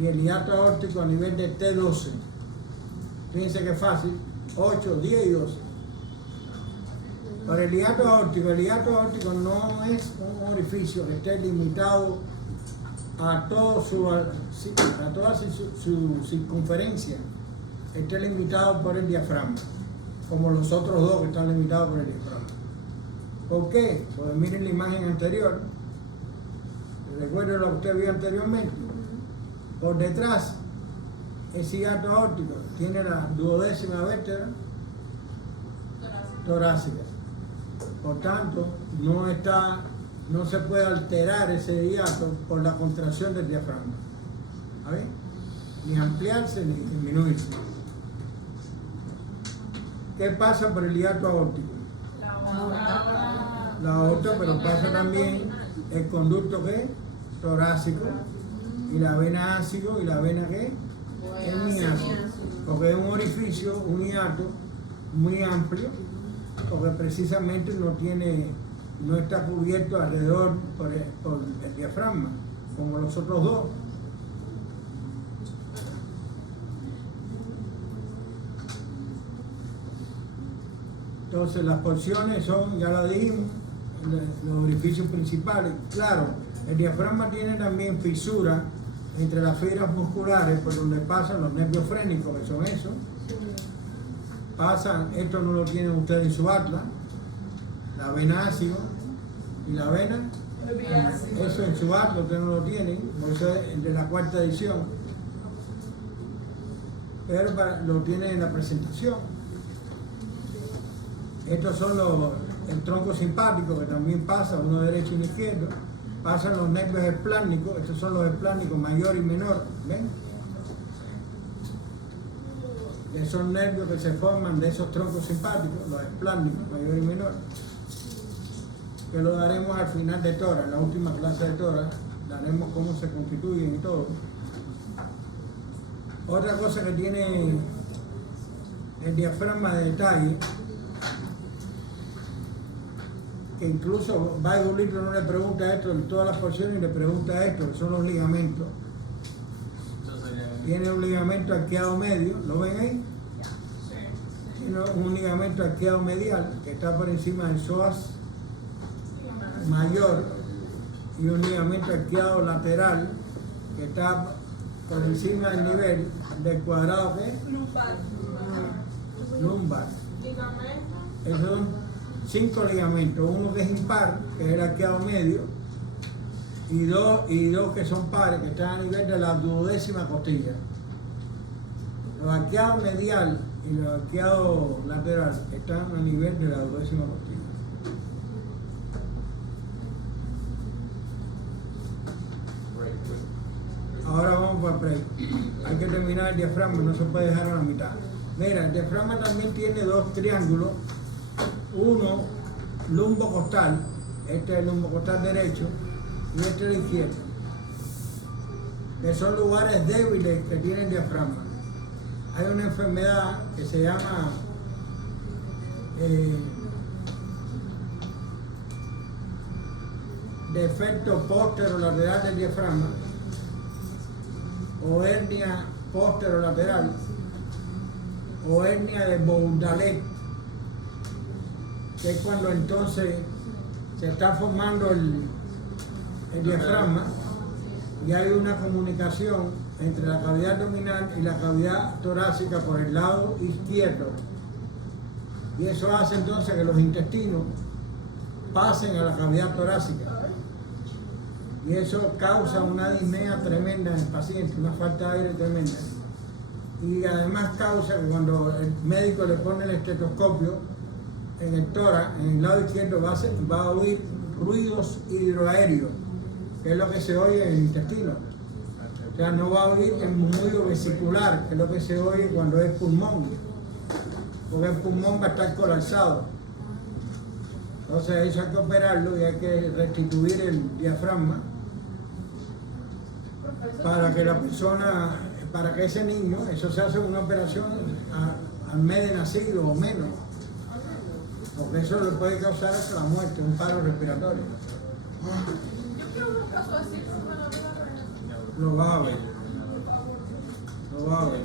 Y el hiato aórtico a nivel de T12. Fíjense que fácil. 8, 10 y 12. Para el hiato aórtico no es un orificio que esté limitado a toda su circunferencia, esté limitado por el diafragma, como los otros dos que están limitados por el diafragma. ¿Por qué? Pues miren la imagen anterior, recuerden lo que usted vio anteriormente. Por detrás, ese hiato aórtico tiene la 12ª vértebra torácica. Por tanto, no se puede alterar ese hiato por la contracción del diafragma. ¿Vale? Ni ampliarse ni disminuirse. ¿Qué pasa por el hiato aórtico? La aorta, pero pasa también el conducto torácico y la vena ácido y la vena hemiácido. Porque es un orificio, un hiato muy amplio, porque precisamente no está cubierto alrededor por el diafragma, como los otros dos. Entonces las porciones son, ya lo dijimos, los orificios principales. Claro, el diafragma tiene también fisuras entre las fibras musculares por donde pasan los nervios frénicos, que son esos. Pasan, esto no lo tienen ustedes en su atlas, la vena ácido y la vena, eso en su atlas ustedes no lo tienen, por eso es de la 4ª edición, pero lo tienen en la presentación. Estos son el tronco simpático, que también pasa, uno derecho y uno izquierdo, pasan los nervios esplánicos, estos son los esplánicos mayor y menor, ¿ven? Esos nervios que se forman de esos troncos simpáticos, los esplánicos, mayor y menor, que lo daremos al final de tórax, en la última clase de tórax, daremos cómo se constituyen y todo. Otra cosa que tiene el diafragma de detalle, que incluso Baigulito no le pregunta esto en todas las porciones y le pregunta esto, que son los ligamentos. Tiene un ligamento arqueado medio, ¿lo ven ahí? Tiene un ligamento arqueado medial que está por encima del psoas mayor y un ligamento arqueado lateral que está por encima del nivel del cuadrado lumbar. Esos son 5 ligamentos, uno que es impar, que es el arqueado medio, y dos que son pares, que están a nivel de la 12ª costilla. Los arqueados medial y los arqueados lateral están a nivel de la 12ª costilla. Ahora vamos para el break. Hay que terminar el diafragma, no se puede dejar a la mitad. Mira, el diafragma también tiene 2 triángulos. Uno lumbocostal, este es el lumbocostal derecho, y este es el izquierdo, que son lugares débiles que tiene el diafragma. Hay una enfermedad que se llama defecto posterolateral del diafragma, o hernia posterolateral, o hernia de Boudalet, que es cuando entonces se está formando el diafragma y hay una comunicación entre la cavidad abdominal y la cavidad torácica por el lado izquierdo. Y eso hace entonces que los intestinos pasen a la cavidad torácica. Y eso causa una disnea tremenda en el paciente, una falta de aire tremenda. Y además causa que cuando el médico le pone el estetoscopio en el tórax, en el lado izquierdo, va a oír ruidos hidroaéreos, que es lo que se oye en el intestino. O sea, no va a oír el murmullo vesicular, que es lo que se oye cuando es pulmón, porque el pulmón va a estar colapsado. Entonces eso hay que operarlo y hay que restituir el diafragma para que la persona, para que ese niño, eso se hace una operación al mes de nacido o menos, porque eso le puede causar hasta la muerte, un paro respiratorio. Yo quiero un caso así, Lo vas a ver. Lo vas a ver.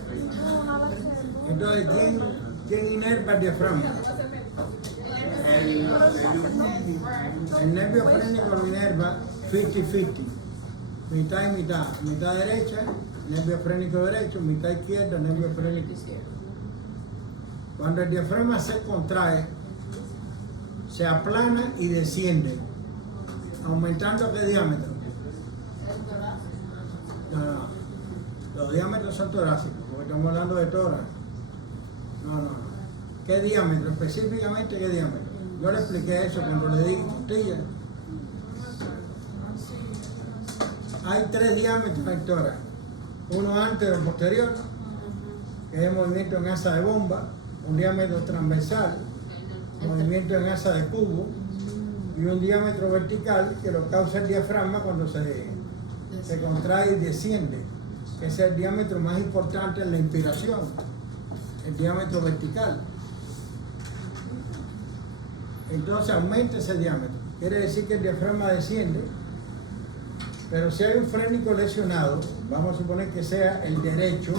Entonces, ¿quién inerva el diafragma? El nervio frénico lo inerva 50-50, mitad y mitad, mitad derecha, nervio frénico derecho, mitad izquierda, nervio frénico izquierdo. Cuando el diafragma se contrae, se aplana y desciende, aumentando ¿qué diámetro? No, los diámetros son torácicos, porque estamos hablando de tórax. No. ¿Qué diámetro? Específicamente, ¿qué diámetro? Yo le expliqué eso cuando le di costilla. Hay 3 diámetros en el tórax. Uno antero posterior, que es el movimiento en asa de bomba, un diámetro transversal, movimiento en asa de cubo, y un diámetro vertical que lo causa el diafragma cuando se contrae y desciende. Ese es el diámetro más importante en la inspiración, el diámetro vertical. Entonces aumenta ese diámetro. Quiere decir que el diafragma desciende, pero si hay un frénico lesionado, vamos a suponer que sea el derecho,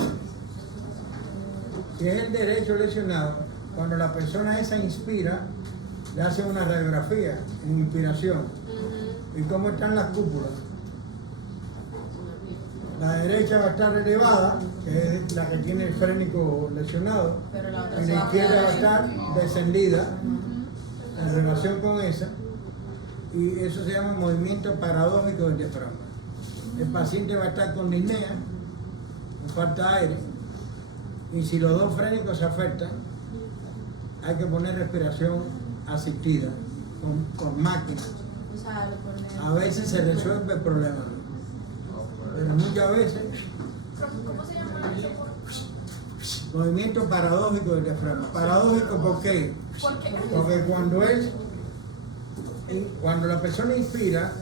si es el derecho lesionado, cuando la persona esa inspira, le hacen una radiografía en inspiración. ¿Y cómo están las cúpulas? La derecha va a estar elevada, que es la que tiene el frénico lesionado, y la izquierda va a estar descendida en relación con esa, y eso se llama movimiento paradójico del diafragma. El paciente va a estar con disnea, con falta de aire, y si los dos frénicos se afectan, hay que poner respiración asistida con máquinas. A veces se resuelve el problema, pero muchas veces ¿Cómo se llama eso? movimiento paradójico del diafragma. Paradójico, ¿por qué? Porque cuando la persona inspira,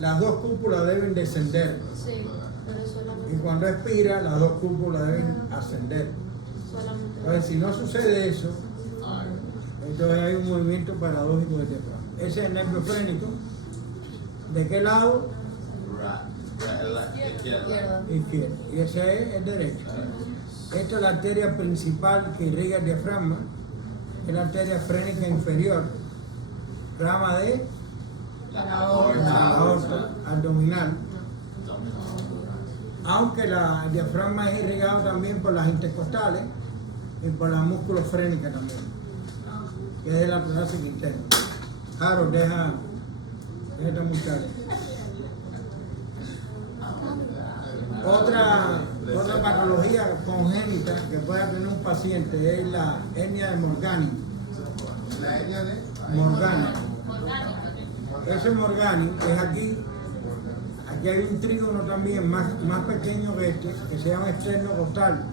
las dos cúpulas deben descender. Sí, pero solamente. Y cuando expira, las dos cúpulas deben ascender. Entonces, si no sucede eso, entonces hay un movimiento paradójico del diafragma. Ese es el nervio frénico. ¿De qué lado? Izquierda. Izquierdo. Y ese es el derecho. Esta es la arteria principal que irriga el diafragma, es la arteria frénica inferior, rama de la aorta abdominal. Aunque el diafragma es irrigado también por las intercostales y por las músculos frénicas también, que es de la torácica interna. Claro, deja esta muchacha. Otra patología congénita que pueda tener un paciente es la hernia de Morgani. La hernia de Morgani. Ese Morgani es aquí. Aquí hay un trígono también más pequeño que este, que se llama externo costal.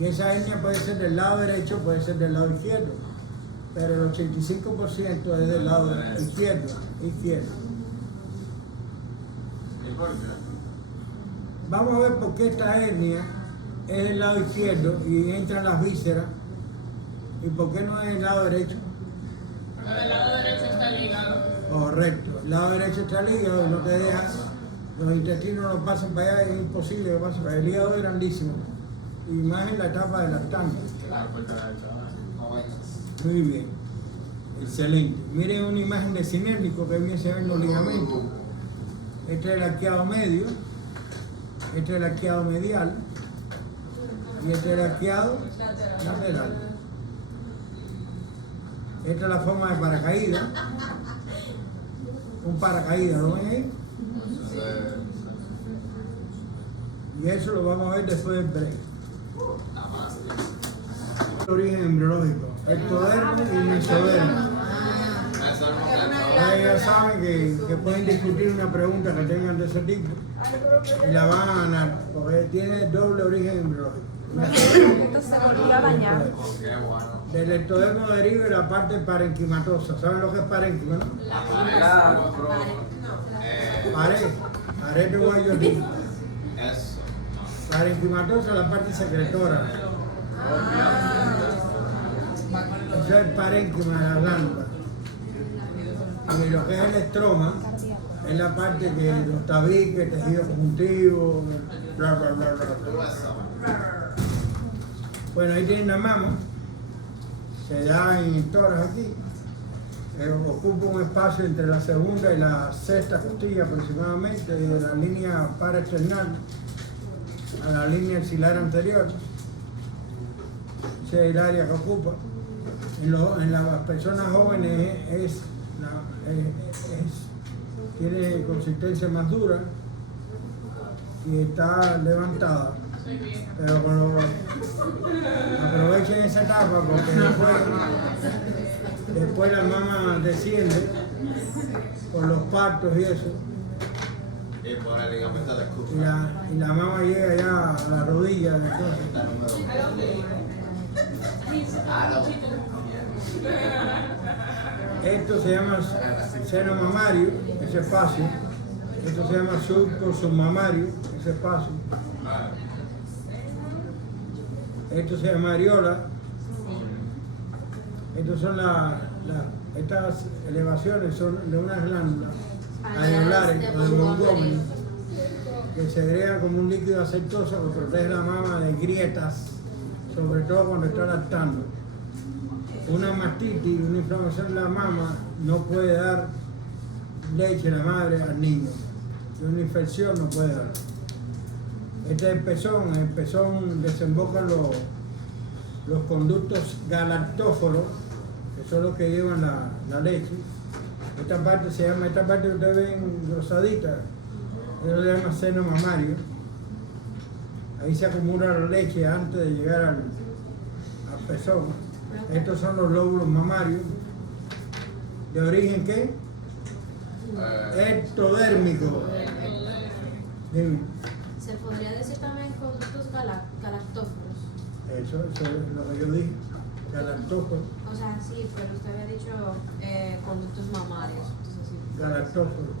Y esa hernia puede ser del lado derecho, puede ser del lado izquierdo. Pero el 85% es del lado izquierdo. ¿Y por qué? Vamos a ver por qué esta hernia es del lado izquierdo y entran las vísceras. ¿Y por qué no es del lado derecho? Porque el lado derecho está el hígado. Correcto. El lado derecho está el hígado y no te deja Los intestinos no pasan para allá, es imposible que pasen para allá. El hígado es grandísimo. Y más en la etapa de lactancia. Claro, porque la no vengas. Muy bien. Excelente. Miren una imagen de sinérnico que bien se ven los ligamentos. Este es el arqueado medio. Este es el arqueado medial. Y este es el arqueado lateral. Esta es la forma de paracaídas. Un paracaídas, ¿lo ven ahí? Y eso lo vamos a ver después del break. El origen embriológico, ectodermo y mesodermo. Ustedes ya saben que pueden discutir una pregunta que tengan de ese tipo y la van a ganar, porque tiene doble origen embriológico. Esto se volvió a dañar. Qué bueno. Del ectodermo deriva la parte parenquimatosa. ¿Saben lo que es parénquima, no? Pared de guayolín. Eso. Parenquimatosa es la parte secretora. Eso es el parénquima de la glándula. Y lo que es el estroma es la parte que los tabiques, tejido conjuntivo, bla, bla, bla, bla. Bueno, ahí tienen la mama. Se da en toras aquí. Pero ocupa un espacio entre la segunda y la sexta costilla aproximadamente, de la línea paraesternal a la línea axilar anterior. Ese es el área que ocupa. En las personas jóvenes tiene consistencia más dura y está levantada. Pero aprovechen esa etapa porque después la mama desciende por los partos y eso. Y por el ligamento de Cooper. Y la mama llega ya a la rodilla. Entonces. Esto se llama seno mamario, ese espacio. Esto se llama surco submamario, ese espacio. Esto se llama areola. Estas elevaciones son de unas glándulas areolares o de Montgomery que segregan como un líquido aceitoso que protege la mama de grietas, sobre todo cuando está lactando. Una mastitis, una inflamación de la mama no puede dar leche la madre al niño. Y una infección no puede dar. Este es el pezón desembocan los conductos galactóforos, que son los que llevan la leche. Esta parte que ustedes ven rosadita, eso se llama seno mamario. Ahí se acumula la leche antes de llegar al pezón. Estos son los lóbulos mamarios. ¿De origen qué? Ectodérmico. Dime. ¿Se podría decir también conductos galactóforos? Eso es lo que yo dije. Galactóforo. O sea, sí, pero usted había dicho conductos mamarios. Entonces, sí. Galactóforo.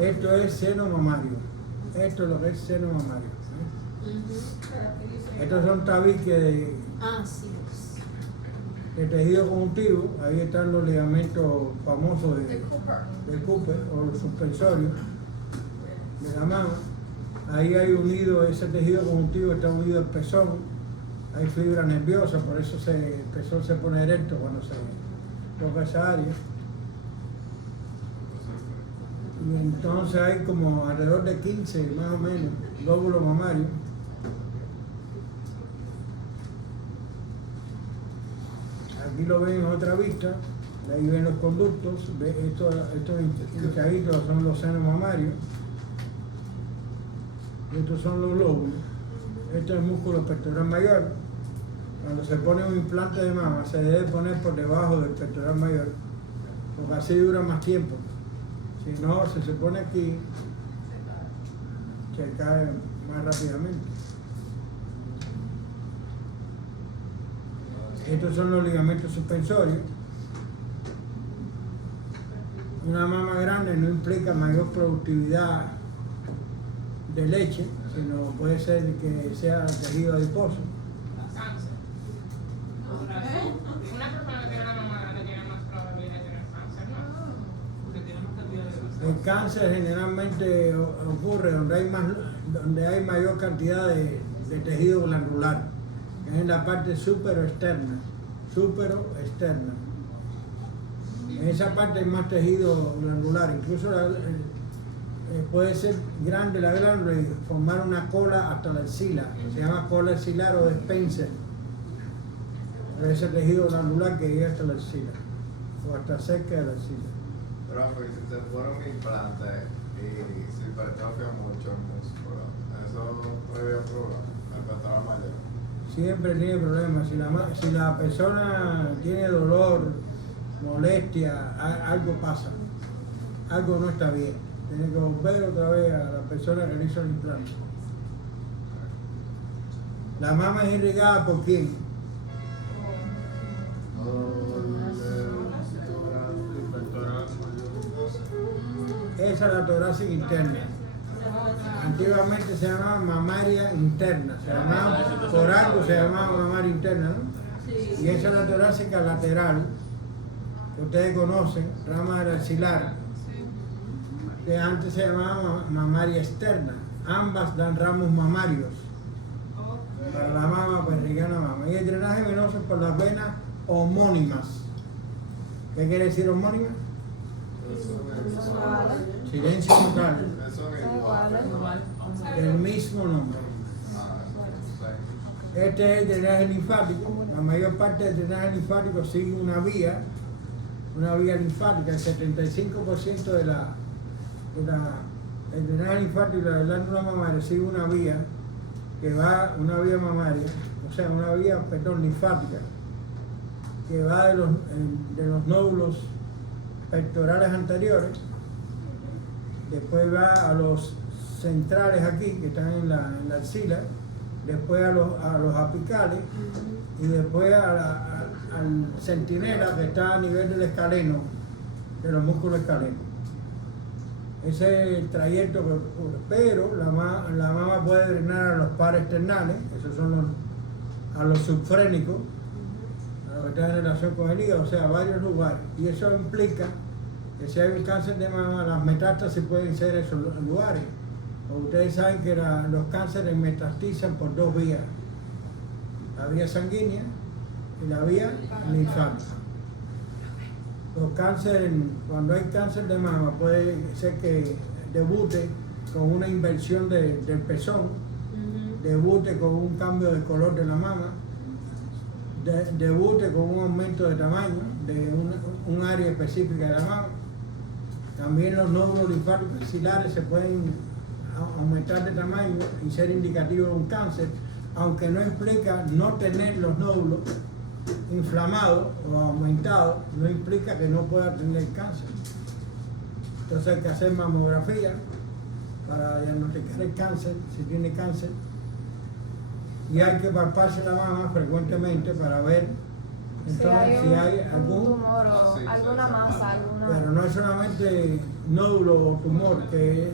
Esto es seno mamario. Esto es lo que es seno mamario. Estos son tabiques de Sí. tejido conjuntivo. Ahí están los ligamentos famosos de Cooper o los suspensorios de la mama. Ahí hay unido, ese tejido conjuntivo está unido al pezón. Hay fibra nerviosa, por eso el pezón se pone erecto cuando se toca esa área. Y entonces hay como alrededor de 15 más o menos lóbulos mamarios. Aquí lo ven en otra vista, ahí ven los conductos, estos hinchaditos son los senos mamarios, estos son los lóbulos, este es el músculo pectoral mayor. Cuando se pone un implante de mama se debe poner por debajo del pectoral mayor, porque así dura más tiempo. Si no, si se pone aquí, se cae más rápidamente. Estos son los ligamentos suspensorios. Una mama grande no implica mayor productividad de leche, sino puede ser que sea tejido adiposo. Cáncer. Una persona que tiene una mama grande tiene más probabilidad de tener cáncer, ¿no? Porque tiene más cantidad de grasa. El cáncer generalmente ocurre donde hay mayor cantidad de tejido glandular, que es en la parte superoexterna. En esa parte hay más tejido glandular, incluso puede ser grande la glándula y formar una cola hasta la axila, se llama cola axilar o de Spencer. Pero ese tejido glandular que llega hasta la axila, o hasta cerca de la axila. Pero si te fueron implantes y se hipertrofia mucho el músculo, eso previo problema, empezar a mayor. Siempre tiene problemas. Si la persona tiene dolor, molestia, algo pasa, algo no está bien. Tiene que volver otra vez a la persona que le hizo el implante. La mama es irrigada por quién? Esa es la torácica interna. Antiguamente se llamaba mamaria interna, por algo se llamaba mamaria interna, ¿no? Y esa es la torácica lateral, que ustedes conocen, rama del axilar, que antes se llamaba mamaria externa. Ambas dan ramos mamarios. Para la mama, para irrigar la mama. Y el drenaje venoso por las venas homónimas. ¿Qué quiere decir homónimas? Silencio total. Del mismo nombre. Este es el drenaje linfático. La mayor parte del drenaje linfático sigue una vía linfática. El 75% el drenaje linfático de la glándula mamaria sigue una vía mamaria, linfática, que va de los nódulos pectorales anteriores, después va a los centrales aquí, que están en la axila, después a los apicales y después al centinela, que está a nivel del escaleno, de los músculos escalenos. Ese es el trayecto que ocurre. Pero la mama puede drenar a los pares externales, esos son a los subfrénicos, a los que están en relación con el hígado, o sea, a varios lugares. Y eso implica que si hay un cáncer de mama, las metástasis pueden ser esos lugares. Porque ustedes saben que los cánceres metastizan por dos vías: la vía sanguínea y la vía linfática. Los cánceres, cuando hay cáncer de mama, puede ser que debute con una inversión del pezón, debute con un cambio de color de la mama, debute con un aumento de tamaño de un área específica de la mama. También los nódulos linfáticos axilares se pueden aumentar de tamaño y ser indicativos de un cáncer, aunque no implica no tener los nódulos inflamados o aumentados, no implica que no pueda tener cáncer. Entonces hay que hacer mamografía para diagnosticar el cáncer, si tiene cáncer, y hay que palparse la mama frecuentemente para ver entonces si hay algún tumor o alguna masa, Pero no es solamente nódulo o tumor, que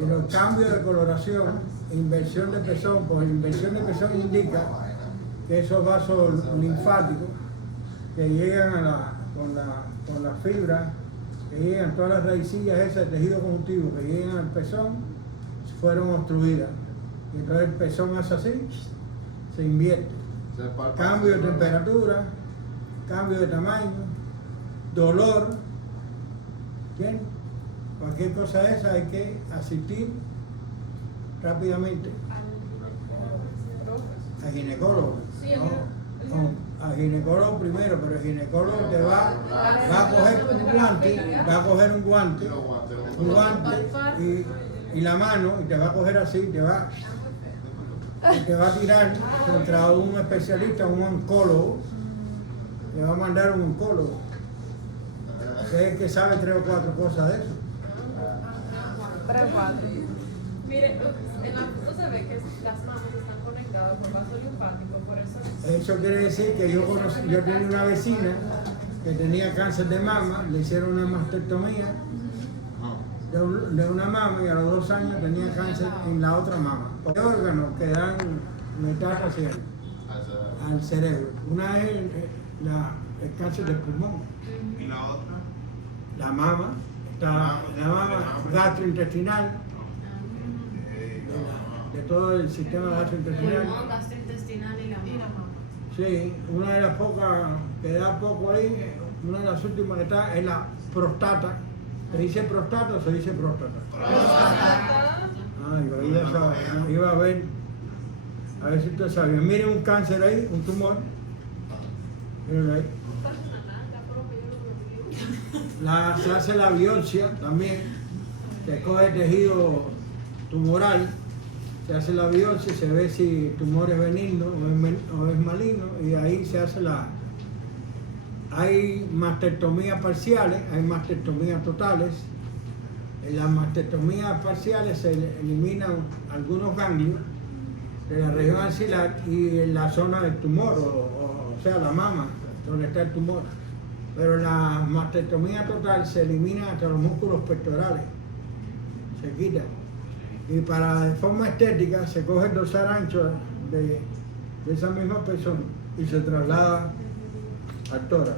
los cambios de coloración, inversión de pezón, pues inversión de pezón indica que esos vasos linfáticos que llegan con la fibra, que llegan todas las raicillas esas de tejido conjuntivo que llegan al pezón, fueron obstruidas. Y entonces el pezón hace así, se invierte. Cambio de temperatura, cambio de tamaño, dolor. ¿Bien? Cualquier cosa de esa hay que asistir rápidamente al ginecólogo. Al ginecólogo primero, pero el ginecólogo te va a coger un guante y la mano, y te va a coger así, y te va a tirar contra un especialista, un oncólogo. Le va a mandar un oncólogo que es el que sabe 3 o 4 cosas de eso. Mire, en la foto se ve que las mamas están conectadas por vaso linfático, por eso. Eso quiere decir que yo tenía una vecina que tenía cáncer de mama, le hicieron una mastectomía de una mama y a los 2 años tenía cáncer en la otra mama. Hay órganos que dan metástasis al cerebro. Una es el cáncer del pulmón. ¿Y la otra? La mama Está la mama gastrointestinal, de todo el sistema gastrointestinal. Pulmón, gastrointestinal y la mama. Sí, una de las pocas que da poco ahí, una de las últimas que está es la próstata. ¿Se dice próstata o se dice próstata? Ah, yo iba a saber, ¿no? Iba a ver si usted sabía. Miren un cáncer ahí, un tumor. Miren ahí. Se hace la biopsia también, se coge tejido tumoral, se hace la biopsia, se ve si el tumor es benigno o es maligno, y ahí se hace hay mastectomías parciales, hay mastectomías totales. En las mastectomías parciales se eliminan algunos ganglios de la región axilar y en la zona del tumor, o sea, la mama, donde está el tumor. Pero en la mastectomía total se eliminan hasta los músculos pectorales, se quitan. Y de forma estética se coge el dorsal ancho de esa misma persona y se traslada al tórax.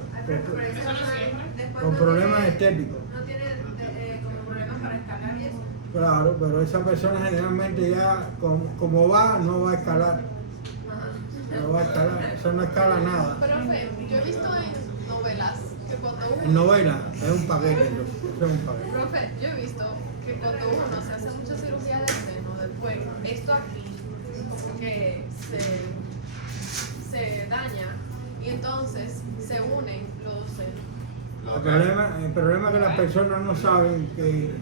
Con problemas estéticos. ¿No tiene como problemas para escalar y eso? Claro, pero esa persona generalmente ya, como va, no va a escalar. No va a escalar, eso no escala nada. Profe, yo he visto en novelas que cuando En novela es un paquete, entonces, eso es un paquete. Profe, yo he visto que cuando uno se hace mucha cirugía del seno, después esto aquí como que se daña y entonces se unen los senos. El problema es que las personas no saben que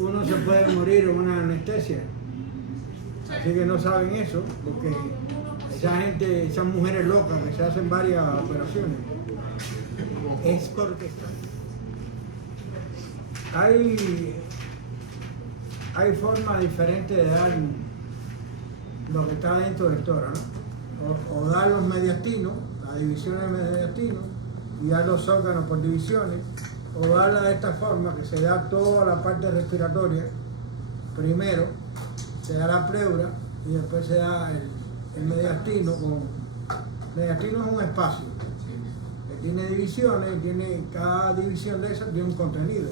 uno se puede morir en una anestesia. Así que no saben eso, porque esa gente, esas mujeres locas que se hacen varias operaciones, es porque hay formas diferentes de dar lo que está dentro del tórax, ¿no? O dar los mediastinos, la división de mediastinos, y dar los órganos por divisiones, o darla de esta forma, que se da toda la parte respiratoria. Primero se da la pleura y después se da el mediastino. Mediastino es un espacio que tiene divisiones, y cada división de esas tiene un contenido.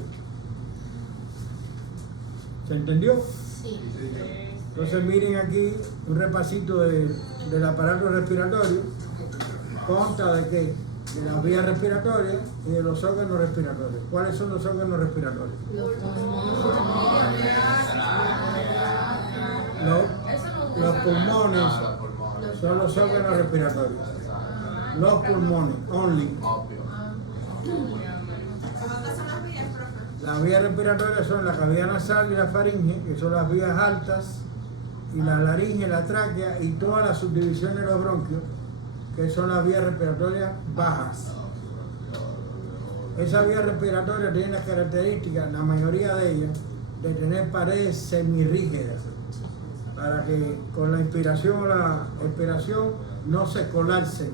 ¿Se entendió? Sí. Entonces miren aquí un repasito del aparato respiratorio. Consta de qué? De las vías respiratorias y de los órganos respiratorios. ¿Cuáles son los órganos respiratorios? Los pulmones son los órganos respiratorios. Los pulmones, only. Las vías respiratorias son la cavidad nasal y la faringe, que son las vías altas, y la laringe, la tráquea y todas las subdivisiones de los bronquios, que son las vías respiratorias bajas. Esas vías respiratorias tienen las características, la mayoría de ellas, de tener paredes semirrígidas, para que con la inspiración o la expiración no se colapsen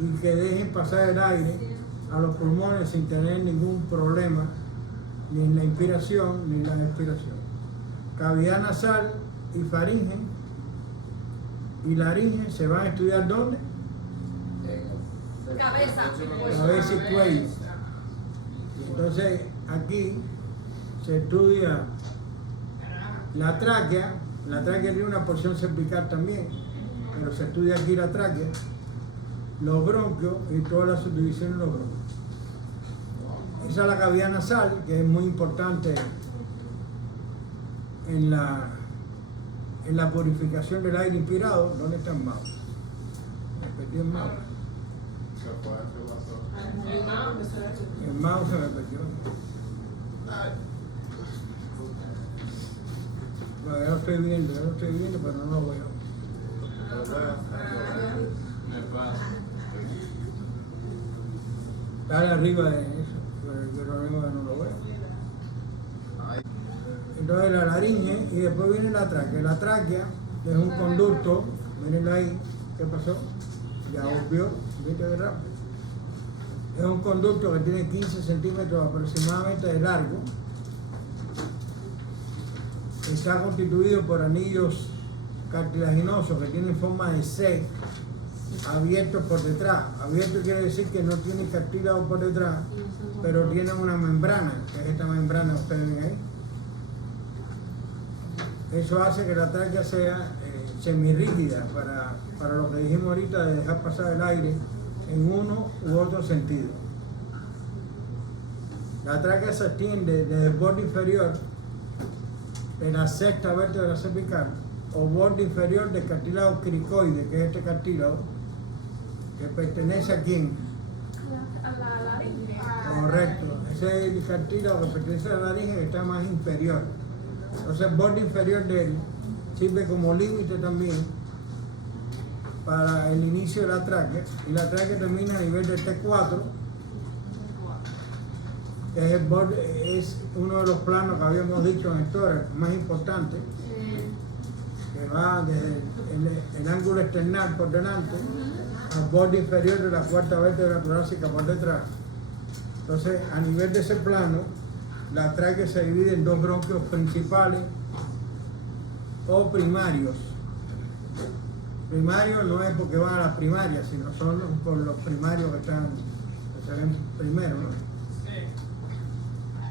y que dejen pasar el aire a los pulmones sin tener ningún problema, ni en la inspiración ni en la expiración. Cavidad nasal y faringe y laringe se van a estudiar ¿dónde? Cabeza y cuello. Entonces aquí se estudia la tráquea. La tráquea tiene una porción cervical también, pero se estudia aquí la tráquea, los bronquios y todas las subdivisiones de los bronquios. Esa es la cavidad nasal, que es muy importante en la purificación del aire inspirado. ¿Dónde está el mouse? Me perdió el mouse. El mouse se me perdió. Bueno, ya lo estoy viendo, pero no lo veo. Dale arriba de eso, pero no lo veo. Entonces la laringe y después viene la tráquea. La tráquea es un conducto, miren ahí, ¿qué pasó? Ya obvio, viste de rápido. Es un conducto que tiene 15 centímetros aproximadamente de largo. Está constituido por anillos cartilaginosos que tienen forma de C, abiertos por detrás. Abierto quiere decir que no tiene cartílago por detrás, pero tiene una membrana, que es esta membrana que ustedes ven ahí. Eso hace que la tráquea sea semirrígida para lo que dijimos ahorita de dejar pasar el aire en uno u otro sentido. La tráquea se extiende desde el borde inferior de la sexta vértebra cervical o borde inferior del cartílago cricoide, que es este cartílago, que pertenece a quién. A la laringe. Correcto, ese es el cartílago que pertenece a la laringe, que está más inferior. Entonces el borde inferior de él sirve como límite también para el inicio de la tráquea, y la tráquea termina a nivel del T4, que es, el borde, es uno de los planos que habíamos dicho en el tórax más importante, que va desde el ángulo externo por delante al borde inferior de la cuarta vértebra torácica por detrás. Entonces, a nivel de ese plano, la tráquea se divide en dos bronquios principales o primarios. Primarios no es porque van a la primaria, sino son por los primarios que se ven primero, ¿no?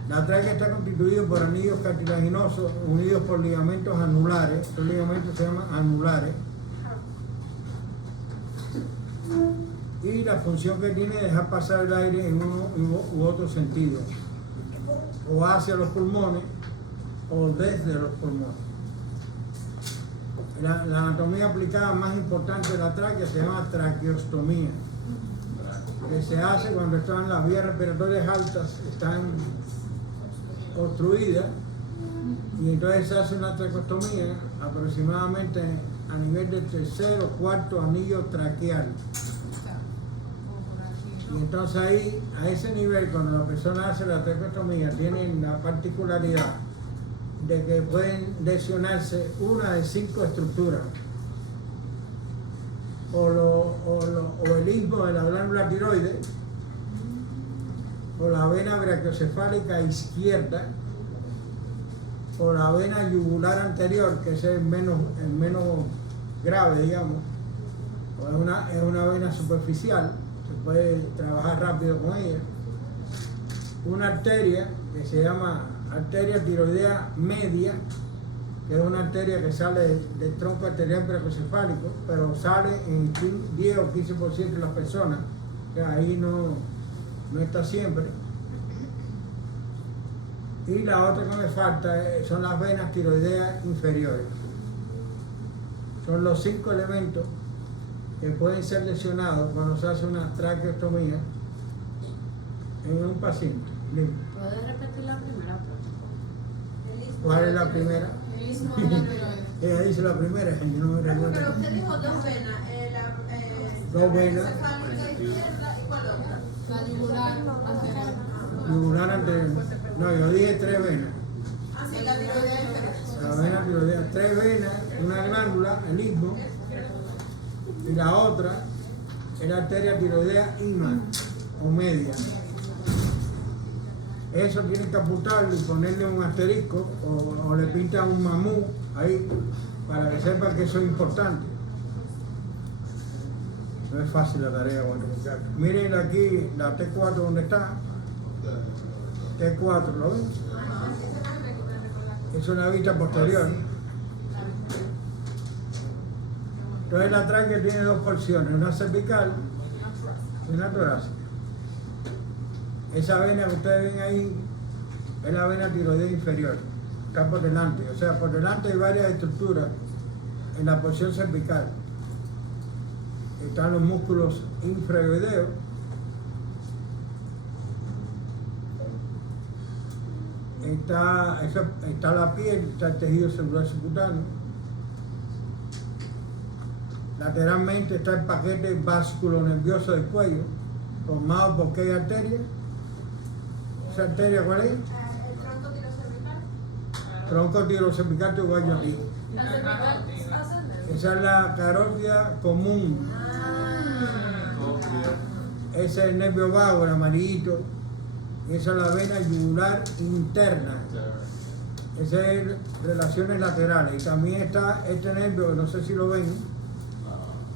La tráquea está constituida por anillos cartilaginosos unidos por ligamentos anulares. Estos ligamentos se llaman anulares. Y la función que tiene es dejar pasar el aire en uno u otro sentido, o hacia los pulmones o desde los pulmones. La anatomía aplicada más importante de la tráquea se llama traqueostomía, que se hace cuando están las vías respiratorias altas, están obstruidas, y entonces se hace una traqueostomía aproximadamente a nivel del tercer o cuarto anillo traqueal. Y entonces ahí, a ese nivel, cuando la persona hace la traqueostomía, tienen la particularidad de que pueden lesionarse una de 5 estructuras. O el istmo de la glándula tiroides, o la vena brachiocefálica izquierda, o la vena yugular anterior, que es el menos grave, digamos, o es una vena superficial, se puede trabajar rápido con ella. Una arteria que se llama arteria tiroidea media, que es una arteria que sale del tronco arterial brachiocefálico, pero sale en 10 o 15% de las personas, que ahí no está siempre. Y la otra que me falta son las venas tiroideas inferiores. Son los 5 elementos que pueden ser lesionados cuando se hace una traqueostomía en un paciente. ¿Puedes repetir la primera pregunta? ¿Cuál es la primera? El istmo de la tiroides. Ella dice la primera, yo no me recuerdo. Pero usted dijo 2 venas. Dos venas. Cefálica izquierda, ¿y cuál otra? La yugular anterior. Yugular anterior. No, yo dije 3 venas. Ah, sí, la tiroidea inferior. La vena tiroidea, 3 venas, una glándula, el istmo, y la otra es la arteria tiroidea inma o media. Eso tienen que apuntarlo y ponerle un asterisco o le pintan un mamú ahí para que sepan que eso es importante. No es fácil la tarea, bueno, muchachos. Miren aquí la T4 donde está. T4, ¿lo ven? Es una vista posterior. Entonces la tráquea tiene 2 porciones, una cervical y una torácica. Esa vena que ustedes ven ahí es la vena tiroidea inferior, está por delante. O sea, por delante hay varias estructuras en la porción cervical. Están los músculos infraoideos, está la piel, está el tejido celular subcutáneo. Lateralmente está el paquete vasculonervioso del cuello, formado por qué arteria. ¿Esa arteria cuál es? El tronco tirocervical. Tronco tirocervical te voy a aquí. La cervical ascendente. Esa es la carótida común. Ese es el nervio vago, el amarillito. Esa es la vena yugular interna. Esa es relaciones laterales. Y también está este nervio, que no sé si lo ven,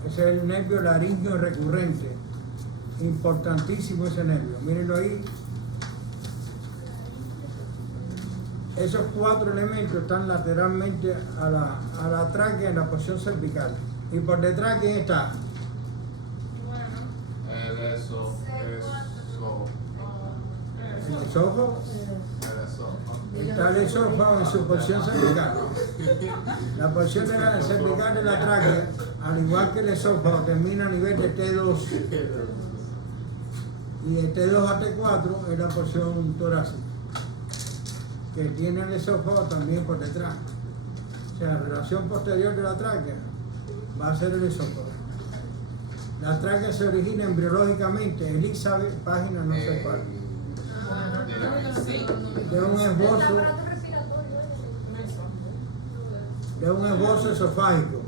Ese es el nervio laríngeo recurrente. Importantísimo ese nervio. Mírenlo ahí. Esos 4 elementos están lateralmente a la tráquea en la posición cervical. Y por detrás, ¿quién está? El esófago. Está el esófago en su posición cervical. La posición de la cervical de la tráquea, al igual que el esófago, termina a nivel de T2. Y de T2 a T4 es la posición torácica, que tiene el esófago también por detrás. O sea, la relación posterior de la tráquea va a ser el esófago. La tráquea se origina embriológicamente, Elizabeth, página no sé cuál, de un esbozo esofágico.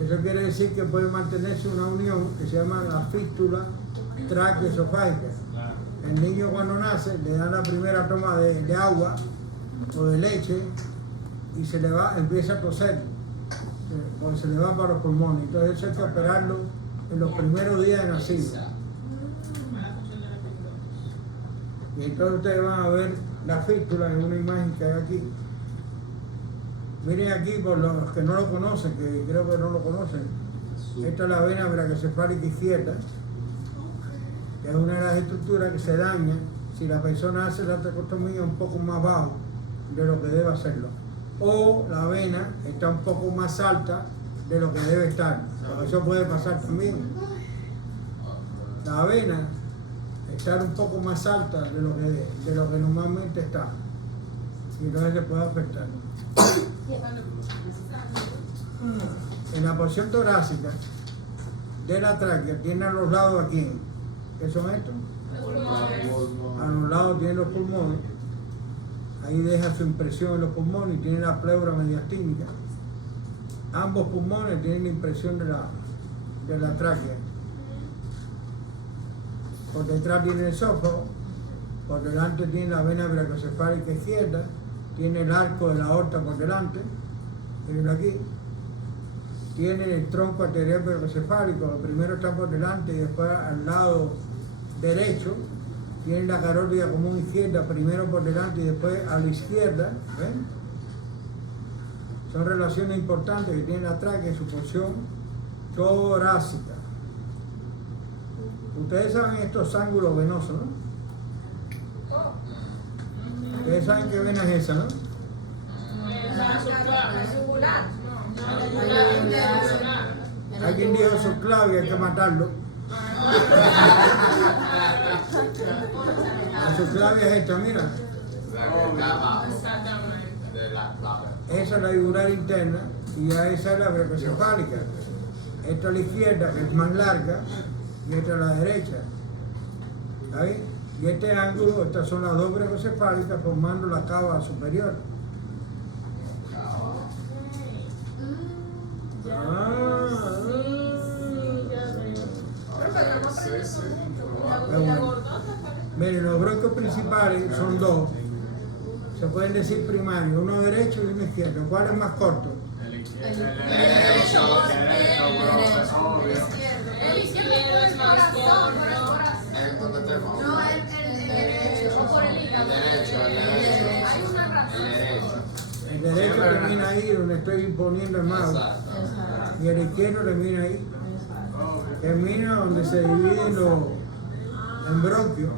Eso quiere decir que puede mantenerse una unión que se llama la fístula tráqueo-esofágica. El niño cuando nace le dan la primera toma de agua o de leche y se le va, empieza a toser, porque se le va para los pulmones. Entonces eso hay que operarlo en los primeros días de nacido. Y entonces ustedes van a ver la fístula en una imagen que hay aquí. Miren aquí, por los que no lo conocen, que creo que no lo conocen. Esta es la vena brachiocefálica izquierda, que es una de las estructuras que se daña si la persona hace la tracostomía un poco más bajo de lo que debe hacerlo. O la vena está un poco más alta de lo que debe estar. Porque eso puede pasar también. La vena estar un poco más alta de lo que normalmente está. Y entonces se puede afectar. En la porción torácica de la tráquea tiene a los lados aquí. ¿Qué son estos? A los lados tiene los pulmones. Ahí deja su impresión en los pulmones y tiene la pleura mediastínica. Ambos pulmones tienen la impresión de la tráquea. Por detrás tiene el esófago, por delante tiene la vena brachiocefálica izquierda, tiene el arco de la aorta por delante, miren aquí, tiene el tronco arterial brachiocefálico, primero está por delante y después al lado derecho, tiene la carótida común izquierda, primero por delante y después a la izquierda, ¿ven? Son relaciones importantes que tiene la tráquea en su porción torácica. Ustedes saben estos ángulos venosos, ¿no? Ustedes saben qué vena es esa, ¿no? Alguien dijo subclavia, hay que matarlo. La subclavia es esta, mira. Esa es la yugular interna y ya esa es la brachiocefálica. Esta es la izquierda, que es más larga, y esta es la derecha. ¿Ahí? Y este ángulo, estas son las dos brachiocefálicas formando la cava superior. Miren, los bronquios principales son dos. Se pueden decir primarios, uno derecho y uno izquierdo. ¿Cuál es más corto? El izquierdo. El izquierdo es más corazón, por el corazón. No, el derecho. O por el hígado. Hay una razón. El derecho termina ahí donde estoy poniendo el mouse. Y el izquierdo termina ahí. Termina donde se dividen en bronquios.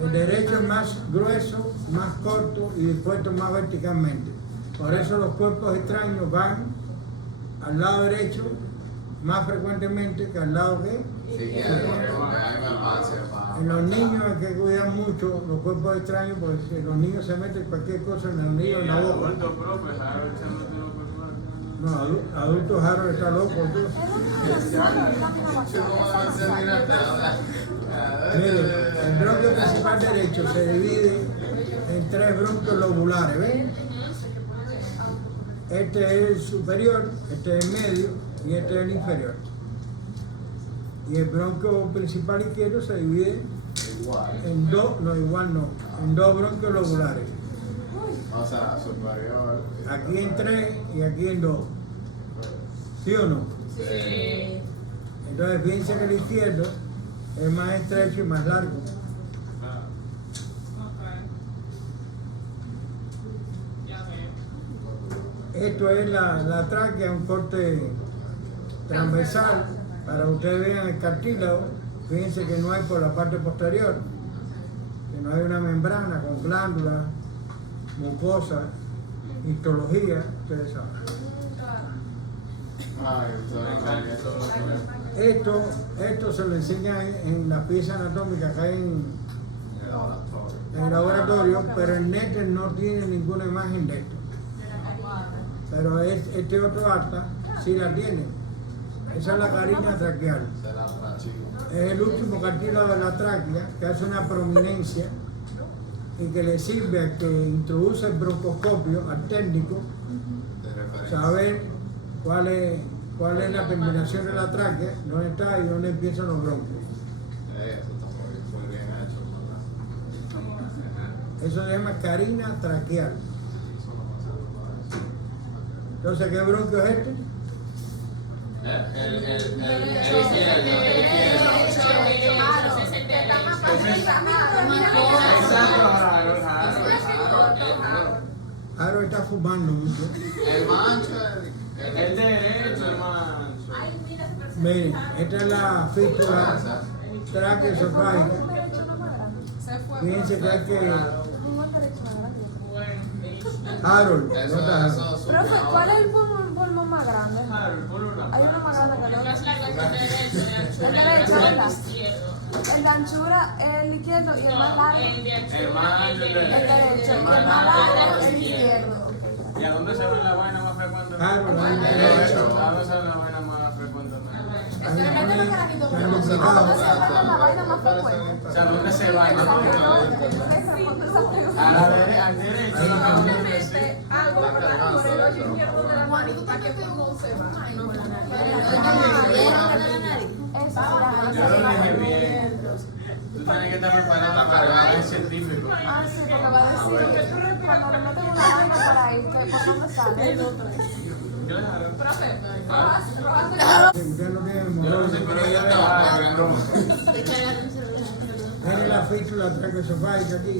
El derecho es más grueso, más corto y dispuesto más verticalmente. Por eso los cuerpos extraños van al lado derecho más frecuentemente que al lado que. En los niños hay que cuidar mucho los cuerpos extraños porque si los niños se meten cualquier cosa en el niño en la boca. No, adultos Harold está loco. Miren, el bronquio principal derecho se divide en 3 bronquios lobulares, ¿ven? Este es el superior, este es el medio y este es el inferior. Y el bronquio principal izquierdo se divide en dos bronquios lobulares. O sea, superior. Aquí en 3 y aquí en 2. ¿Sí o no? Sí. Sí. Entonces fíjense que el izquierdo es más estrecho y más largo. Claro. Ok. Ya veo. Esto es la tráquea, un corte transversal. Para que ustedes vean el cartílago, fíjense que no hay por la parte posterior, que no hay una membrana con glándulas, mucosa, histología, ustedes saben. Ay, Esto se lo enseña en las piezas anatómicas que hay en el laboratorio, pero el NETER no tiene ninguna imagen de esto. Pero este otro acta sí la tiene. Esa es la carina traqueal. Es el último cartílago de la tráquea que hace una prominencia y que le sirve a que introduce el broncoscopio, al técnico, saber cuál es la terminación de la tráquea, dónde está y dónde empiezan los bronquios. Eso está muy bien hecho, ¿verdad? Eso se llama carina traqueal. Entonces, ¿qué bronquio es este? El izquierdo. Aaron está fumando mucho. El mancho, El derecho, hermano. Miren, esta es la fístula traqueoesofágica. Fíjense que hay que... Harold, ¿dónde está Harold? Profe, ¿cuál es el pulmón más grande? Harold, ponle una Hay uno más grande que el El otro. más largo es el derecho, de anchura, El derecho, y el ¿verdad? izquierdo. El de anchura, el izquierdo y el más largo. El de anchura, El más el largo, El derecho. derecho y el más largo, el izquierdo. ¿Y a dónde se ve la vaina más frecuentemente? Harold, ahí derecho. ¿A dónde se ve la vaina más frecuentemente? está ¿Dónde complicado. se encuentra la vaina más frecuente? O sea, ¿dónde se va? Exacto, ¿dónde responde esa A pregunta? la derecha, al derecho. Ahí la está. derecha. Algo por el hoyo izquierdo de la mano para que pulmón se va. Eso Yo lo dije bien. Tú tienes que estar preparado para el científico. Ah, sí, porque va a decir cuando le meten una vaina por ahí, que ¿por dónde sale? Claro. Profe, Usted no tiene Yo no sé, hemorroides. pero ella estaba. Tiene la fístula traqueoesofágica aquí.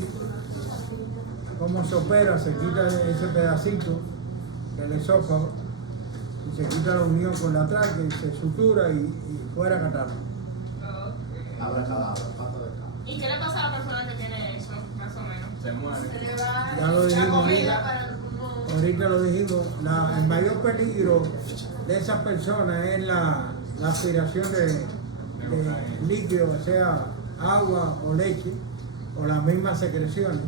Cómo se opera, se quita ese pedacito del esófago y se quita la unión con la tráquea y se sutura y fuera catarro. Abra cadabra, pata de cabra. ¿Y qué le pasa a la persona que tiene eso, más o menos? Se muere. Ya lo dijimos ahorita. Ahorita lo dijimos, el mayor peligro de esas personas es la aspiración de líquido, sea agua o leche, o las mismas secreciones.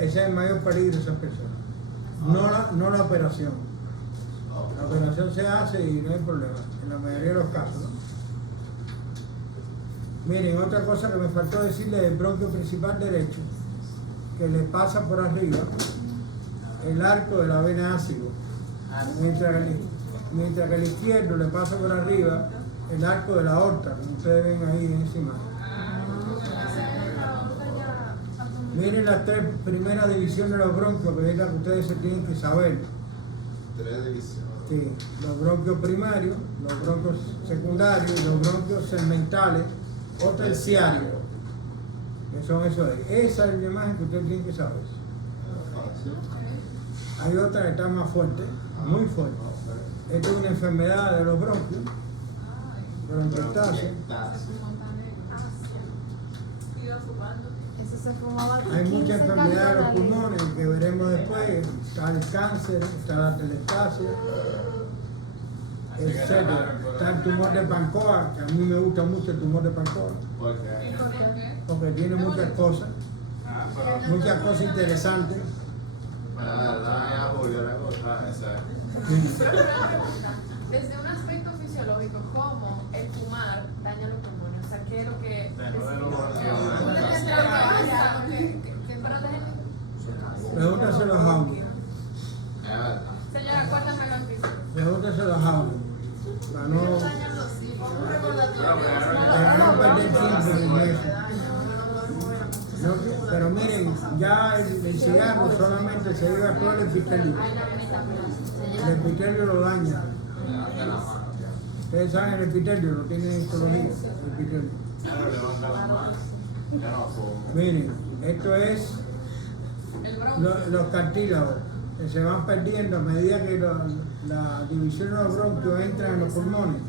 Ese es el mayor peligro de esas personas. No la operación. La operación se hace y no hay problema, en la mayoría de los casos, ¿no? Miren, otra cosa que me faltó decirle del bronquio principal derecho, que le pasa por arriba el arco de la vena ácido, mientras que el izquierdo le pasa por arriba el arco de la aorta, como ustedes ven ahí en esa imagen. Miren las tres primeras divisiones de los bronquios, que es la que ustedes se tienen que saber. Tres divisiones. Sí, los bronquios primarios, los bronquios secundarios y los bronquios segmentales o terciarios, que son esos ahí. Esa es la imagen que ustedes tienen que saber. Hay otra que está más fuerte, muy fuerte. Esta es una enfermedad de los bronquios, bronquiectasis. Eso se fumaba Hay 15 muchas enfermedades de los cañones. pulmones que veremos después. Está el cáncer, está la telestasia, etc. Está el tumor de Pancoa, que a mí me gusta mucho el tumor de Pancoa, ¿Por qué? porque tiene muchas cosas interesantes. A Julio le gusta ese. desde un aspecto fisiológico, ¿cómo el fumar daña los pulmones? O sea, ¿qué es lo que... Pregúntaselo a Jaime. Es verdad. Señora, cuéntame lo que hizo. Pregúntaselo a Jaime. Para no perder tiempo en eso. Pero miren, ya el cigarro solamente se lleva todo el epitelio. El epitelio lo daña. De la mano. Ustedes saben el epitelio, lo tienen en histología, el epitelio. Claro, levanta la mano. Ya no como. Miren, esto es El bronquio. los cartílagos que se van perdiendo a medida que la división de los bronquios entra en los pulmones,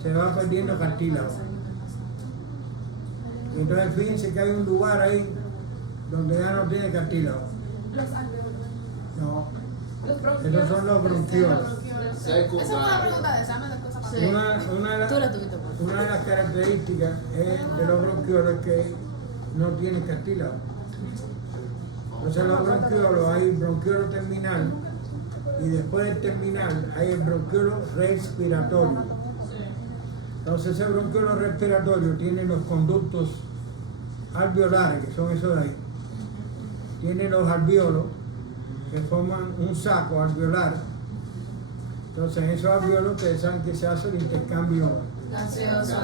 se van perdiendo cartílagos. Y entonces fíjense que hay un lugar ahí donde ya no tiene cartílago. Los alveolos. No, Los bronquiolos. esos son los bronquiolos. Esa es una pregunta de examen de cosas para Tú la tuviste por. Una de las características de los bronquiolos es que no tienen cartílago. Entonces los bronquiolos hay bronquiolo terminal y después del terminal hay el bronquiolo respiratorio. Entonces ese bronquiolo respiratorio tiene los conductos alveolares, que son esos de ahí. Tiene los alveolos que forman un saco alveolar. Entonces en esos alveolos ustedes saben que se hace el intercambio gaseoso.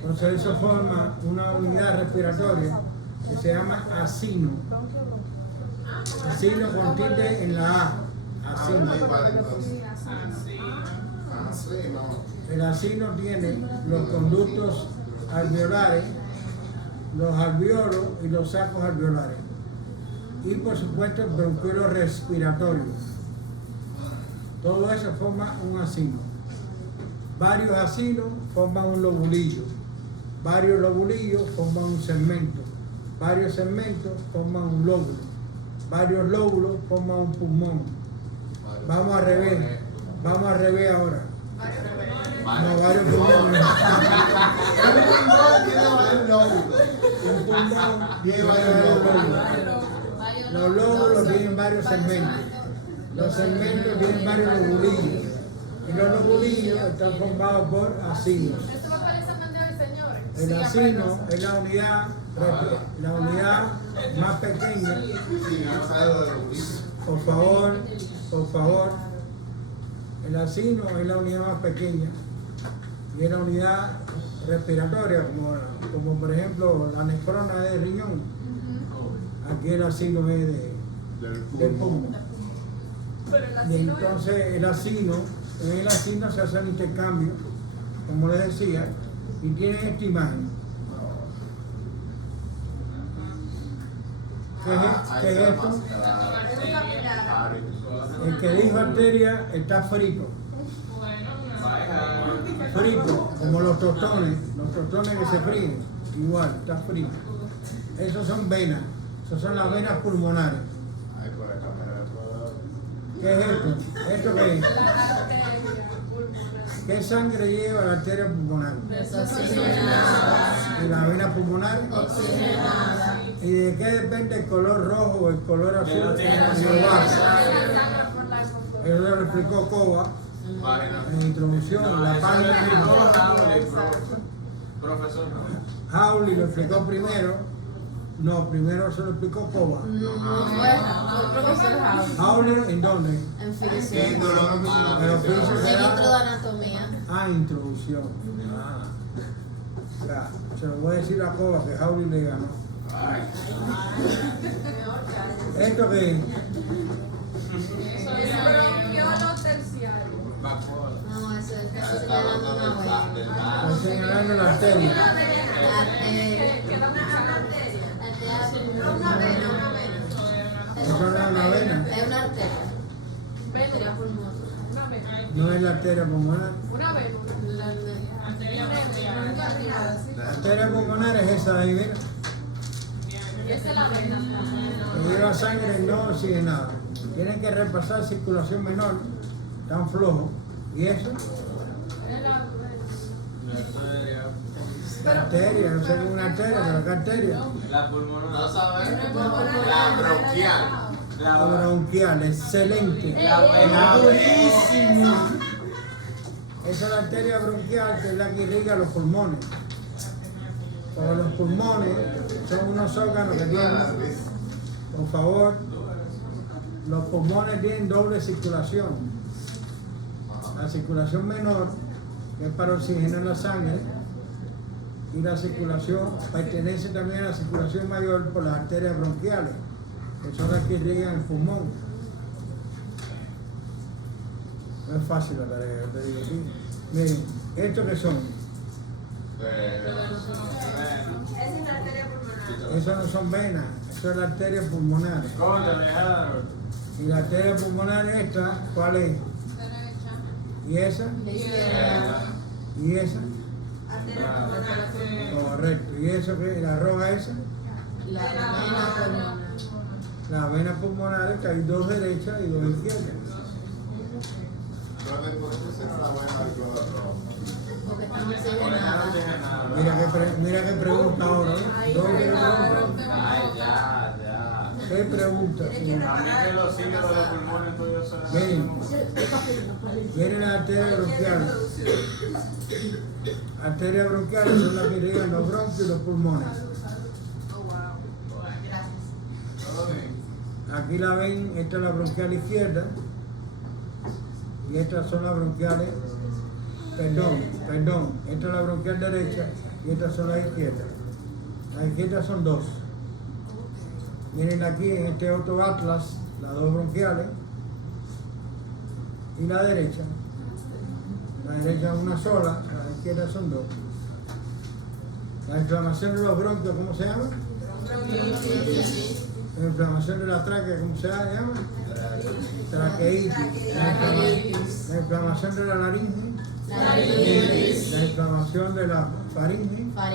Entonces eso forma una unidad respiratoria que se llama acino. Acino con tilde en la A. Acino. Ah, sí, no. El acino tiene los conductos alveolares, los alveolos y los sacos alveolares. Y por supuesto el bronquiolo respiratorio. Todo eso forma un acino. Varios acinos forman un lobulillo. Varios lobulillos forman un segmento. Varios segmentos forman un lóbulo. Varios lóbulos forman un pulmón. Vamos al revés. Vamos al revés ahora. No, varios pulmones. Un pulmón tiene varios lóbulos. Los lóbulos tienen varios segmentos. Los segmentos tienen varios lobulillos. Y los lobulillos están formados por acinos. Esto va para el examen de hoy, señores. El acino es la unidad más pequeña. Por favor. El acino es la unidad más pequeña y es la unidad respiratoria, como por ejemplo la nefrona es de riñón. Aquí el acino es del pulmón. Pero el Y acino entonces en el acino se hace el intercambio, como les decía, y tienen esta imagen. ¿Qué es esto? El que dijo arteria está frito. Frito, como los tostones que se fríen, igual, está frito. Esos son venas, esos son las venas pulmonares. ¿Qué es esto? ¿Esto qué es? la arteria pulmonar. ¿Qué sangre lleva la arteria pulmonar? ¿Y la vena pulmonar? ¿Y de qué depende el color rojo o el color azul? Eso lo explicó Cova en la introducción, la página. Profesor. Howley lo explicó primero. No, primero se lo explicó Cova. Fue el profesor House. Howley, ¿en dónde? En física. Pero física En era- intro de anatomía. introducción. Ya, se lo voy a decir a Cova que Howley le ganó. ¿Esto qué es? El bronquiolo terciario. No, eso es que estoy señalando una vena. Estoy señalando la arteria. La arteria. Queda mucha arteria. Una vena. Eso no es una vena. Es una arteria. Vena. Arteria pulmonar. Una vena. No es la arteria pulmonar. Una vena. La arteria pulmonar es esa de ahí, mira. Y esa es la vena. Que lleva sangre no oxigenada. Tienen que repasar circulación menor, tan flojo. ¿Y eso? Es la vena. La arteria, no sé qué es una arteria, pero ¿qué arteria? La pulmonar. No sabes. La bronquial. La bronquial, excelente. Buenísimo. Esa es la arteria bronquial que es la que irriga los pulmones. Porque los pulmones son unos órganos que tienen, por favor, los pulmones tienen doble circulación. La circulación menor, que es para oxigenar la sangre, y la circulación pertenece también a la circulación mayor por las arterias bronquiales, que son las que irrigan el pulmón. No es fácil la tarea, yo te digo. ¿Sí? Miren, ¿estos qué son? Esa es la arteria pulmonar. Eso no son venas, eso es la arteria pulmonar. Contra, viejada. Y la arteria pulmonar esta, ¿cuál es? ¿Y esa? ¿Y esa? Arteria pulmonar. Correcto. ¿Y eso qué? ¿La roja esa? La vena pulmonar. Las venas pulmonares, que hay dos derechas y dos izquierdas. Pero ¿por qué pusieron la buena al color rojo? Porque están Por eso no oxigenadas. tiene nada. Mira qué pregunta ahora. ¿Eh? ¿Dónde pregunta? Ay, ya. ¿Qué pregunta? A mí que los hígados de los pulmones tuyos son Miren, miren las arterias bronquiales. Arterias bronquiales son las que irrigan los bronquios y los pulmones. Todo bien. Aquí la ven, esta es la bronquial izquierda y estas son las bronquiales, perdón, esta es la bronquial derecha y estas son las izquierdas. Las izquierdas son dos. Miren aquí en este otro atlas, las dos bronquiales y la derecha. La derecha es una sola, las izquierdas son dos. La inflamación de los bronquios, ¿cómo se llama? La inflamación de la tráquea, ¿cómo se llama? Traqueitis. La inflamación de la laringe. La inflamación de la faringe. La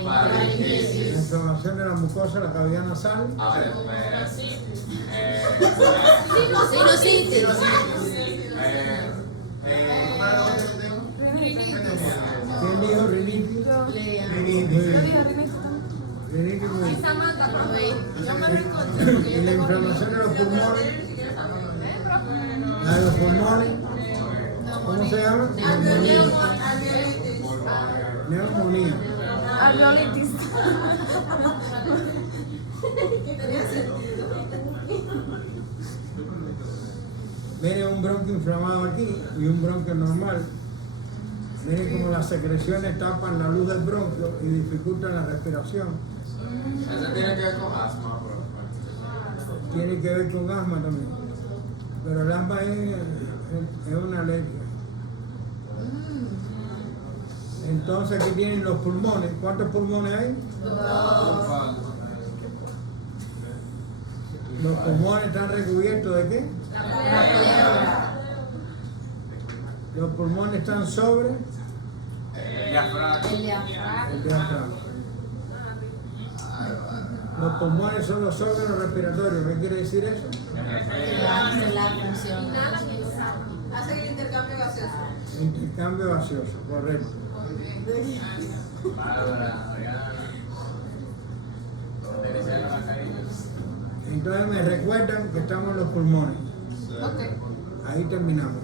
inflamación de la mucosa, la cavidad nasal. Ahora, espera. Sinusitis. ¿Quién dijo rinitis? Lea. Muy bien. Rinitis muy bien. Samantha, por favor. Oye. Yo me reencontré porque Y yo la tengo inflamación de los pulmones. profe. La de los pulmones. ¿Cómo se llama? Neumonía. Alveolitis. Miren un bronquio inflamado aquí y un bronquio normal. Miren cómo las secreciones tapan la luz del bronquio y dificultan la respiración. Eso tiene que ver con asma, profe. Tiene que ver con asma también. Pero el asma es una alergia. Entonces, ¿qué tienen los pulmones? ¿Cuántos pulmones hay? Los pulmones están recubiertos ¿de qué? Los pulmones están sobre El diafragma. El diafragma. el diafragma. Los pulmones son los órganos respiratorios. ¿Qué quiere decir eso? Hace la función. Hace el intercambio gaseoso. Intercambio gaseoso, correcto. Bárbara, Oriana. Iniciaron la caída. Entonces me recuerdan que estamos en los pulmones. Ahí terminamos.